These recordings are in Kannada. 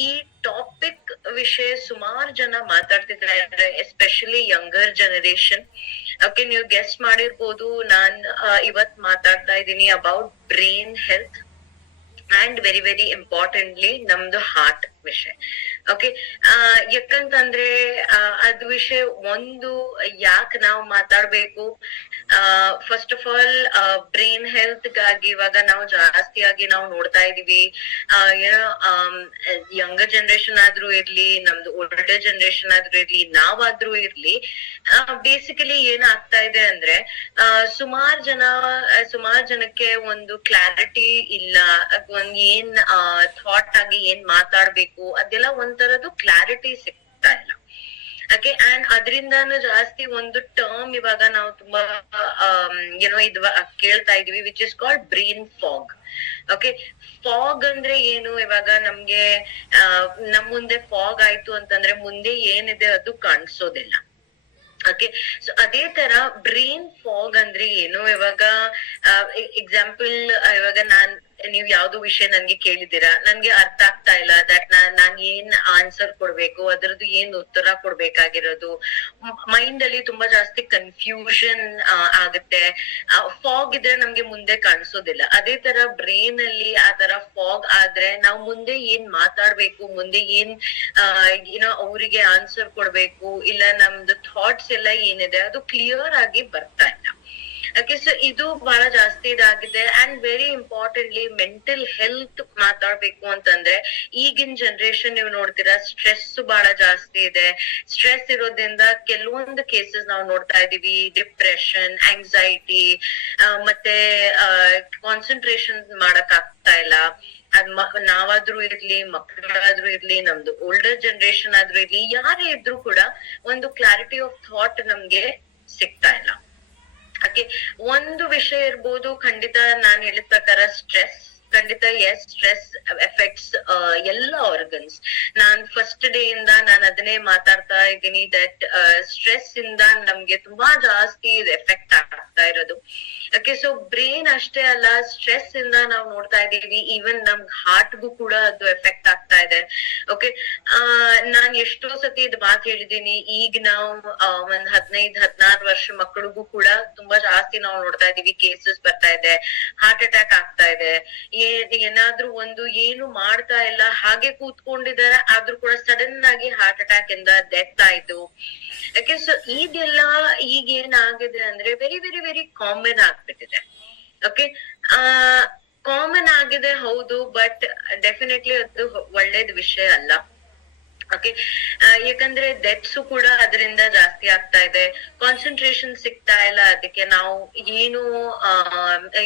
ಈ ಟಾಪಿಕ್ ವಿಷಯ ಸುಮಾರು ಜನ ಮಾತಾಡ್ತಿದ್ದಾರೆ, ಎಸ್ಪೆಷಲಿ ಯಂಗರ್ ಜನರೇಷನ್. ಓಕೆ, ನೀವು ಗೆಸ್ ಮಾಡಿರ್ಬೋದು, ನಾನ್ ಇವತ್ ಮಾತಾಡ್ತಾ ಇದ್ದೀನಿ about brain health and very very importantly ನಮ್ದು ಹಾರ್ಟ್ ವಿಷಯ. ಓಕೆ, ಯಾಕಂತಂದ್ರೆ ಅದ್ ವಿಷಯ ಒಂದು ಯಾಕೆ ನಾವು ಮಾತಾಡ್ಬೇಕು. First of all brain health ಗಾಗಿ ಇವಾಗ ನಾವು ಜಾಸ್ತಿಯಾಗಿ ನಾವು ನೋಡ್ತಾ ಇದೀವಿ. ಏನೋ ಯಂಗರ್ ಜನರೇಷನ್ ಆದ್ರೂ ಇರ್ಲಿ, ನಮ್ದು ಓಲ್ಡರ್ ಜನರೇಷನ್ ಆದ್ರೂ ಇರ್ಲಿ, ನಾವಾದ್ರೂ ಇರ್ಲಿ, ಬೇಸಿಕಲಿ ಏನ್ ಆಗ್ತಾ ಇದೆ ಅಂದ್ರೆ ಸುಮಾರ್ ಜನಕ್ಕೆ ಒಂದು ಕ್ಲಾರಿಟಿ ಇಲ್ಲ. ಒಂದ್ ಏನ್ ಥಾಟ್ ಆಗಿ ಏನ್ ಮಾತಾಡ್ಬೇಕು ಅದೆಲ್ಲ ಒಂಥರದ್ದು ಕ್ಲಾರಿಟಿ ಸಿಗ್ತಾ ಇಲ್ಲ. ಓಕೆ, ಅಂಡ್ ಅದ್ರಿಂದಾನು ಜಾಸ್ತಿ ಒಂದು ಟರ್ಮ್ ಇವಾಗ ನಾವು ತುಂಬಾ ಏನೋ ಕೇಳ್ತಾ ಇದೀವಿ, which is called brain fog. Okay, fog ಅಂದ್ರೆ ಏನು? ಇವಾಗ ನಮ್ಗೆ ನಮ್ ಮುಂದೆ ಫಾಗ್ ಆಯ್ತು ಅಂತಂದ್ರೆ ಮುಂದೆ ಏನಿದೆ ಅದು ಕಾಣಿಸೋದಿಲ್ಲ. ಓಕೆ, ಸೊ ಅದೇ ತರ ಬ್ರೈನ್ ಫಾಗ್ ಅಂದ್ರೆ ಏನು? ಇವಾಗ ಎಕ್ಸಾಂಪಲ್, ಇವಾಗ ನೀವ್ ಯಾವ್ದೋ ವಿಷಯ ನನ್ಗೆ ಕೇಳಿದ್ದೀರಾ, ನನ್ಗೆ ಅರ್ಥ ಆಗ್ತಾ ಇಲ್ಲ, ದಟ್ ನಾನ್ ಏನ್ ಆನ್ಸರ್ ಕೊಡ್ಬೇಕು, ಅದ್ರದ್ದು ಏನ್ ಉತ್ತರ ಕೊಡ್ಬೇಕಾಗಿರೋದು, ಮೈಂಡ್ ಅಲ್ಲಿ ತುಂಬಾ ಜಾಸ್ತಿ ಕನ್ಫ್ಯೂಷನ್ ಆಗುತ್ತೆ. ಫಾಗ್ ಇದ್ರೆ ನಮ್ಗೆ ಮುಂದೆ ಕಾಣಿಸೋದಿಲ್ಲ. ಅದೇ ತರ ಬ್ರೈನ್ ಅಲ್ಲಿ ಆ ತರ ಫಾಗ್ ಆದ್ರೆ ನಾವು ಮುಂದೆ ಏನ್ ಮಾತಾಡ್ಬೇಕು, ಮುಂದೆ ಏನ್ ಏನೋ ಅವರಿಗೆ ಆನ್ಸರ್ ಕೊಡ್ಬೇಕು, ಇಲ್ಲ ನಮ್ದು ಥಾಟ್ಸ್ ಎಲ್ಲ ಏನಿದೆ ಅದು ಕ್ಲಿಯರ್ ಆಗಿ ಬರ್ತಾ ಇಲ್ಲ. ಓಕೆ, ಸೊ ಇದು ಬಹಳ ಜಾಸ್ತಿ ಇದಾಗಿದೆ. And very importantly mental health ಮಾತಾಡ್ಬೇಕು ಅಂತಂದ್ರೆ ಈಗಿನ ಜನರೇಷನ್ ನೀವು ನೋಡ್ತೀರಾ, ಸ್ಟ್ರೆಸ್ ಬಹಳ ಜಾಸ್ತಿ ಇದೆ. ಸ್ಟ್ರೆಸ್ ಇರೋದ್ರಿಂದ ಕೆಲವೊಂದು ಕೇಸಸ್ ನಾವು ನೋಡ್ತಾ ಇದೀವಿ, ಡಿಪ್ರೆಷನ್, ಆಂಗ್ಸೈಟಿ, ಮತ್ತೆ ಕಾನ್ಸಂಟ್ರೇಷನ್ ಮಾಡಕ್ ಆಗ್ತಾ ಇಲ್ಲ. ಅದ್ ನಾವಾದ್ರೂ ಇರ್ಲಿ, ಮಕ್ಕಳಾದ್ರೂ ಇರ್ಲಿ, ನಮ್ದು ಓಲ್ಡರ್ ಜನರೇಷನ್ ಆದ್ರೂ ಇರ್ಲಿ, ಯಾರೇ ಇದ್ರು ಕೂಡ ಒಂದು ಕ್ಲಾರಿಟಿ ಆಫ್ ಥಾಟ್ ನಮ್ಗೆ ಸಿಗ್ತಾ ಇಲ್ಲ. ಓಕೆ, ಒಂದು ವಿಷಯ ಇರ್ಬೋದು, ಖಂಡಿತ ನಾನ್ ಹೇಳಿದ ಪ್ರಕಾರ ಸ್ಟ್ರೆಸ್, ಖಂಡಿತ ಎಸ್, ಸ್ಟ್ರೆಸ್ ಎಫೆಕ್ಟ್ಸ್ ಎಲ್ಲ ಆರ್ಗನ್ಸ್. ನಾನ್ ಫಸ್ಟ್ ಡೇ ಇಂದ ನಾನು ಅದನ್ನೇ ಮಾತಾಡ್ತಾ ಇದ್ದೀನಿ, ದಟ್ ಸ್ಟ್ರೆಸ್ ಇಂದ ನಮ್ಗೆ ತುಂಬಾ ಜಾಸ್ತಿ ಎಫೆಕ್ಟ್ ಆಗ್ತಾ ಇರೋದು. ಓಕೆ, ಸೊ ಬ್ರೈನ್ ಅಷ್ಟೇ ಅಲ್ಲ, ಸ್ಟ್ರೆಸ್ ಇಂದ ನಾವು ನೋಡ್ತಾ ಇದೀವಿ ಈವನ್ ನಮ್ ಹಾರ್ಟ್ಗೂ ಕೂಡ ಅದು ಎಫೆಕ್ಟ್ ಆಗ್ತಾ ಇದೆ. ಓಕೆ, ನಾನ್ ಎಷ್ಟೋ ಸತಿ ಇದ್ ಮಾತು ಹೇಳಿದೀನಿ, ಈಗ ನಾವು ಒಂದ್ 15-16 ವರ್ಷ ಮಕ್ಕಳಿಗೂ ಕೂಡ ತುಂಬಾ ಜಾಸ್ತಿ ನಾವು ನೋಡ್ತಾ ಇದೀವಿ ಕೇಸಸ್ ಬರ್ತಾ ಇದೆ, ಹಾರ್ಟ್ ಅಟ್ಯಾಕ್ ಆಗ್ತಾ ಇದೆ. ಏನಾದ್ರೂ ಒಂದು ಏನು ಮಾಡ್ತಾ ಇಲ್ಲ, ಹಾಗೆ ಕೂತ್ಕೊಂಡಿದಾರೆ, ಆದ್ರೂ ಕೂಡ ಸಡನ್ ಆಗಿ ಹಾರ್ಟ್ ಅಟ್ಯಾಕ್ ಇಂದ ಡೆತ್ ಆಯ್ತು. ಯಾಕೆ, ಸೊ ಇದೆಲ್ಲ ಈಗ ಏನಾಗಿದೆ ಅಂದ್ರೆ ವೆರಿ ವೆರಿ ವೆರಿ ಕಾಮನ್ ಆಗ್ಬಿಟ್ಟಿದೆ. ಓಕೆ, ಕಾಮನ್ ಆಗಿದೆ ಹೌದು, ಬಟ್ ಡೆಫಿನೆಟ್ಲಿ ಅದು ಒಳ್ಳೇದ್ ವಿಷಯ ಅಲ್ಲ. ಓಕೆ, ಯಾಕಂದ್ರೆ ಡೆತ್ಸ್ ಕೂಡ ಅದರಿಂದ ಜಾಸ್ತಿ ಆಗ್ತಾ ಇದೆ. ಕಾನ್ಸಂಟ್ರೇಷನ್ ಸಿಗ್ತಾ ಇಲ್ಲ, ಅದಕ್ಕೆ ನಾವು ಏನು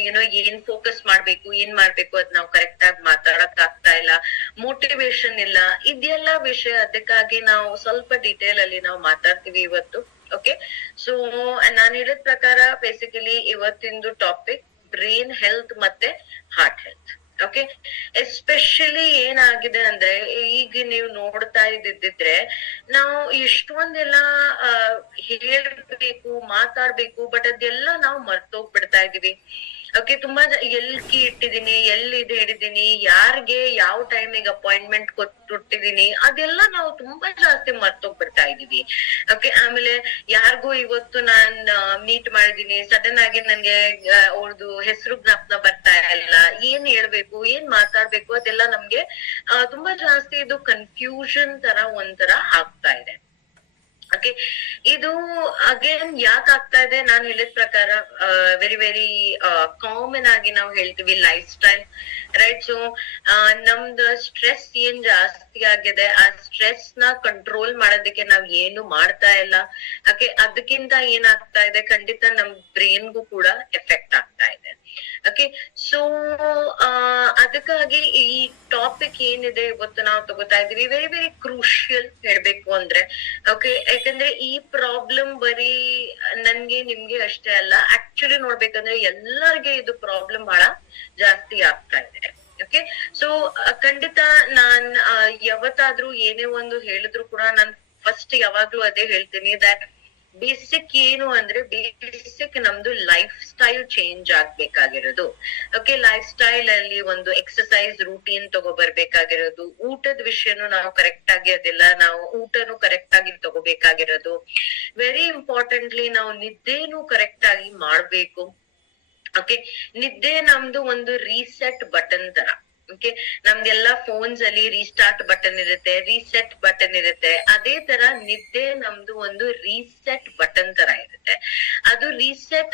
ಏನೋ ಏನ್ ಫೋಕಸ್ ಮಾಡ್ಬೇಕು, ಏನ್ ಮಾಡ್ಬೇಕು ಅದ್ ನಾವು ಕರೆಕ್ಟ್ ಆಗಿ ಮಾತಾಡಕ್ ಆಗ್ತಾ ಇಲ್ಲ. ಮೋಟಿವೇಶನ್ ಇಲ್ಲ. ಇದೆಲ್ಲ ವಿಷಯ, ಅದಕ್ಕಾಗಿ ನಾವು ಸ್ವಲ್ಪ ಡೀಟೇಲ್ ಅಲ್ಲಿ ನಾವು ಮಾತಾಡ್ತೀವಿ ಇವತ್ತು. ಓಕೆ, ಸೊ ನಾನ್ ಹೇಳಿದ ಪ್ರಕಾರ ಬೇಸಿಕಲಿ ಇವತ್ತಿಂದು ಟಾಪಿಕ್ ಬ್ರೈನ್ ಹೆಲ್ತ್ ಮತ್ತೆ ಹಾರ್ಟ್ ಹೆಲ್ತ್. ಓಕೆ, ಎಸ್ಪೆಷಲಿ ಏನಾಗಿದೆ ಅಂದ್ರೆ ಈಗ ನೀವು ನೋಡ್ತಾ ಇದ್ದಿದ್ರೆ ನಾವು ಎಷ್ಟೊಂದೆಲ್ಲ ಹೇಳ್ಬೇಕು, ಮಾತಾಡ್ಬೇಕು, ಬಟ್ ಅದೆಲ್ಲ ನಾವು ಮರ್ತೋಗ್ಬಿಡ್ತಾ ಇದೀವಿ. ಓಕೆ, ತುಂಬಾ ಎಲ್ ಕೀ ಇಟ್ಟಿದೀನಿ, ಎಲ್ಲಿ ಇದು ಹಿಡಿದೀನಿ, ಯಾರ್ಗೆ ಯಾವ ಟೈಮಿಗೆ ಅಪಾಯಿಂಟ್ಮೆಂಟ್ ಕೊಟ್ಟಿದೀನಿ, ಅದೆಲ್ಲ ನಾವು ತುಂಬಾ ಜಾಸ್ತಿ ಮರ್ತೋಗ್ಬಿಡ್ತಾ ಇದೀವಿ. ಓಕೆ, ಆಮೇಲೆ ಯಾರಿಗೂ ಇವತ್ತು ನಾನ್ ಮೀಟ್ ಮಾಡಿದೀನಿ, ಸಡನ್ ಆಗಿ ನನ್ಗೆ ಅವ್ರದ್ದು ಹೆಸರು ಜ್ಞಾಪನ ಬರ್ತಾ ಇಲ್ಲ, ಏನ್ ಹೇಳ್ಬೇಕು, ಏನ್ ಮಾತಾಡ್ಬೇಕು, ಅದೆಲ್ಲ ನಮ್ಗೆ ತುಂಬಾ ಜಾಸ್ತಿ ಇದು ಕನ್ಫ್ಯೂಷನ್ ತರ ಒಂಥರ ಆಗ್ತಾ ಇದೆ. ಓಕೆ, ಇದು ಅಗೇನ್ ಯಾಕೆ ಆಗ್ತಾ ಇದೆ? ನಾನ್ ಹೇಳಿದ ಪ್ರಕಾರ ವೆರಿ ವೆರಿ ಕಾಮನ್ ಆಗಿ ನಾವು ಹೇಳ್ತೀವಿ ಲೈಫ್ ಸ್ಟೈಲ್, ರೈಟ್? ಸೊ ನಮ್ದು ಸ್ಟ್ರೆಸ್ ಏನ್ ಜಾಸ್ತಿ ಆಗಿದೆ, ಆ ಸ್ಟ್ರೆಸ್ ನ ಕಂಟ್ರೋಲ್ ಮಾಡೋದಕ್ಕೆ ನಾವ್ ಏನು ಮಾಡ್ತಾ ಇಲ್ಲ. ಓಕೆ, ಅದಕ್ಕಿಂತ ಏನಾಗ್ತಾ ಇದೆ, ಖಂಡಿತ ನಮ್ ಬ್ರೈನ್ಗೂ ಕೂಡ ಎಫೆಕ್ಟ್ ಆಗ್ತಾ ಇದೆ. ಓಕೆ, ಸೊ ಅದಕ್ಕಾಗಿ ಈ ಟಾಪಿಕ್ ಏನಿದೆ ಇವತ್ತು ನಾವು ತಗೋತಾ ಇದೀವಿ, ವೆರಿ ವೆರಿ ಕ್ರೂಷಿಯಲ್ ಹೇಳ್ಬೇಕು ಅಂದ್ರೆ. ಓಕೆ, ಯಾಕಂದ್ರೆ ಈ ಪ್ರಾಬ್ಲಮ್ ಬರೀ ನನ್ಗೆ ನಿಮ್ಗೆ ಅಷ್ಟೇ ಅಲ್ಲ, ಆಕ್ಚುಲಿ ನೋಡ್ಬೇಕಂದ್ರೆ ಎಲ್ಲರಿಗೆ ಇದು ಪ್ರಾಬ್ಲಮ್ ಬಹಳ ಜಾಸ್ತಿ ಆಗ್ತಾ ಇದೆ. ಓಕೆ, ಸೊ ಖಂಡಿತ ನಾನ್ ಯಾವತ್ತಾದ್ರೂ ಏನೇ ಒಂದು ಹೇಳಿದ್ರು ಕೂಡ ನಾನ್ ಫಸ್ಟ್ ಯಾವಾಗ್ಲೂ ಅದೇ ಹೇಳ್ತೀನಿ, ದಟ್ ಬೇಸಿಕ್ ಏನು ಅಂದ್ರೆ ಬೇಸಿಕ್ ನಮ್ದು ಲೈಫ್ ಸ್ಟೈಲ್ ಚೇಂಜ್ ಆಗ್ಬೇಕಾಗಿರೋದು. ಓಕೆ, ಲೈಫ್ ಸ್ಟೈಲ್ ಅಲ್ಲಿ ಒಂದು ಎಕ್ಸರ್ಸೈಸ್ ರೂಟೀನ್ ತಗೋಬರ್ಬೇಕಾಗಿರೋದು, ಊಟದ ವಿಷಯನು ನಾವು ಕರೆಕ್ಟ್ ಆಗಿ ಅದೆಲ್ಲ ನಾವು ಊಟನು ಕರೆಕ್ಟ್ ಆಗಿ ತಗೋಬೇಕಾಗಿರೋದು, ವೆರಿ ಇಂಪಾರ್ಟೆಂಟ್ಲಿ ನಾವು ನಿದ್ದೆನು ಕರೆಕ್ಟ್ ಆಗಿ ಮಾಡ್ಬೇಕು. ಓಕೆ, ನಿದ್ದೆ ನಮ್ದು ಒಂದು ರೀಸೆಟ್ ಬಟನ್ ತರ. ಓಕೆ, ನಮ್ಗೆಲ್ಲಾ ಫೋನ್ಸ್ ಅಲ್ಲಿ ರೀಸ್ಟಾರ್ಟ್ ಬಟನ್ ಇರುತ್ತೆ, ರೀಸೆಟ್ ಬಟನ್ ಇರುತ್ತೆ. ಅದೇ ತರ ನಿದ್ದೆ ನಮ್ದು ಒಂದು ರೀಸೆಟ್ ಬಟನ್ ತರ ಇರುತ್ತೆ. ಅದು ರೀಸೆಟ್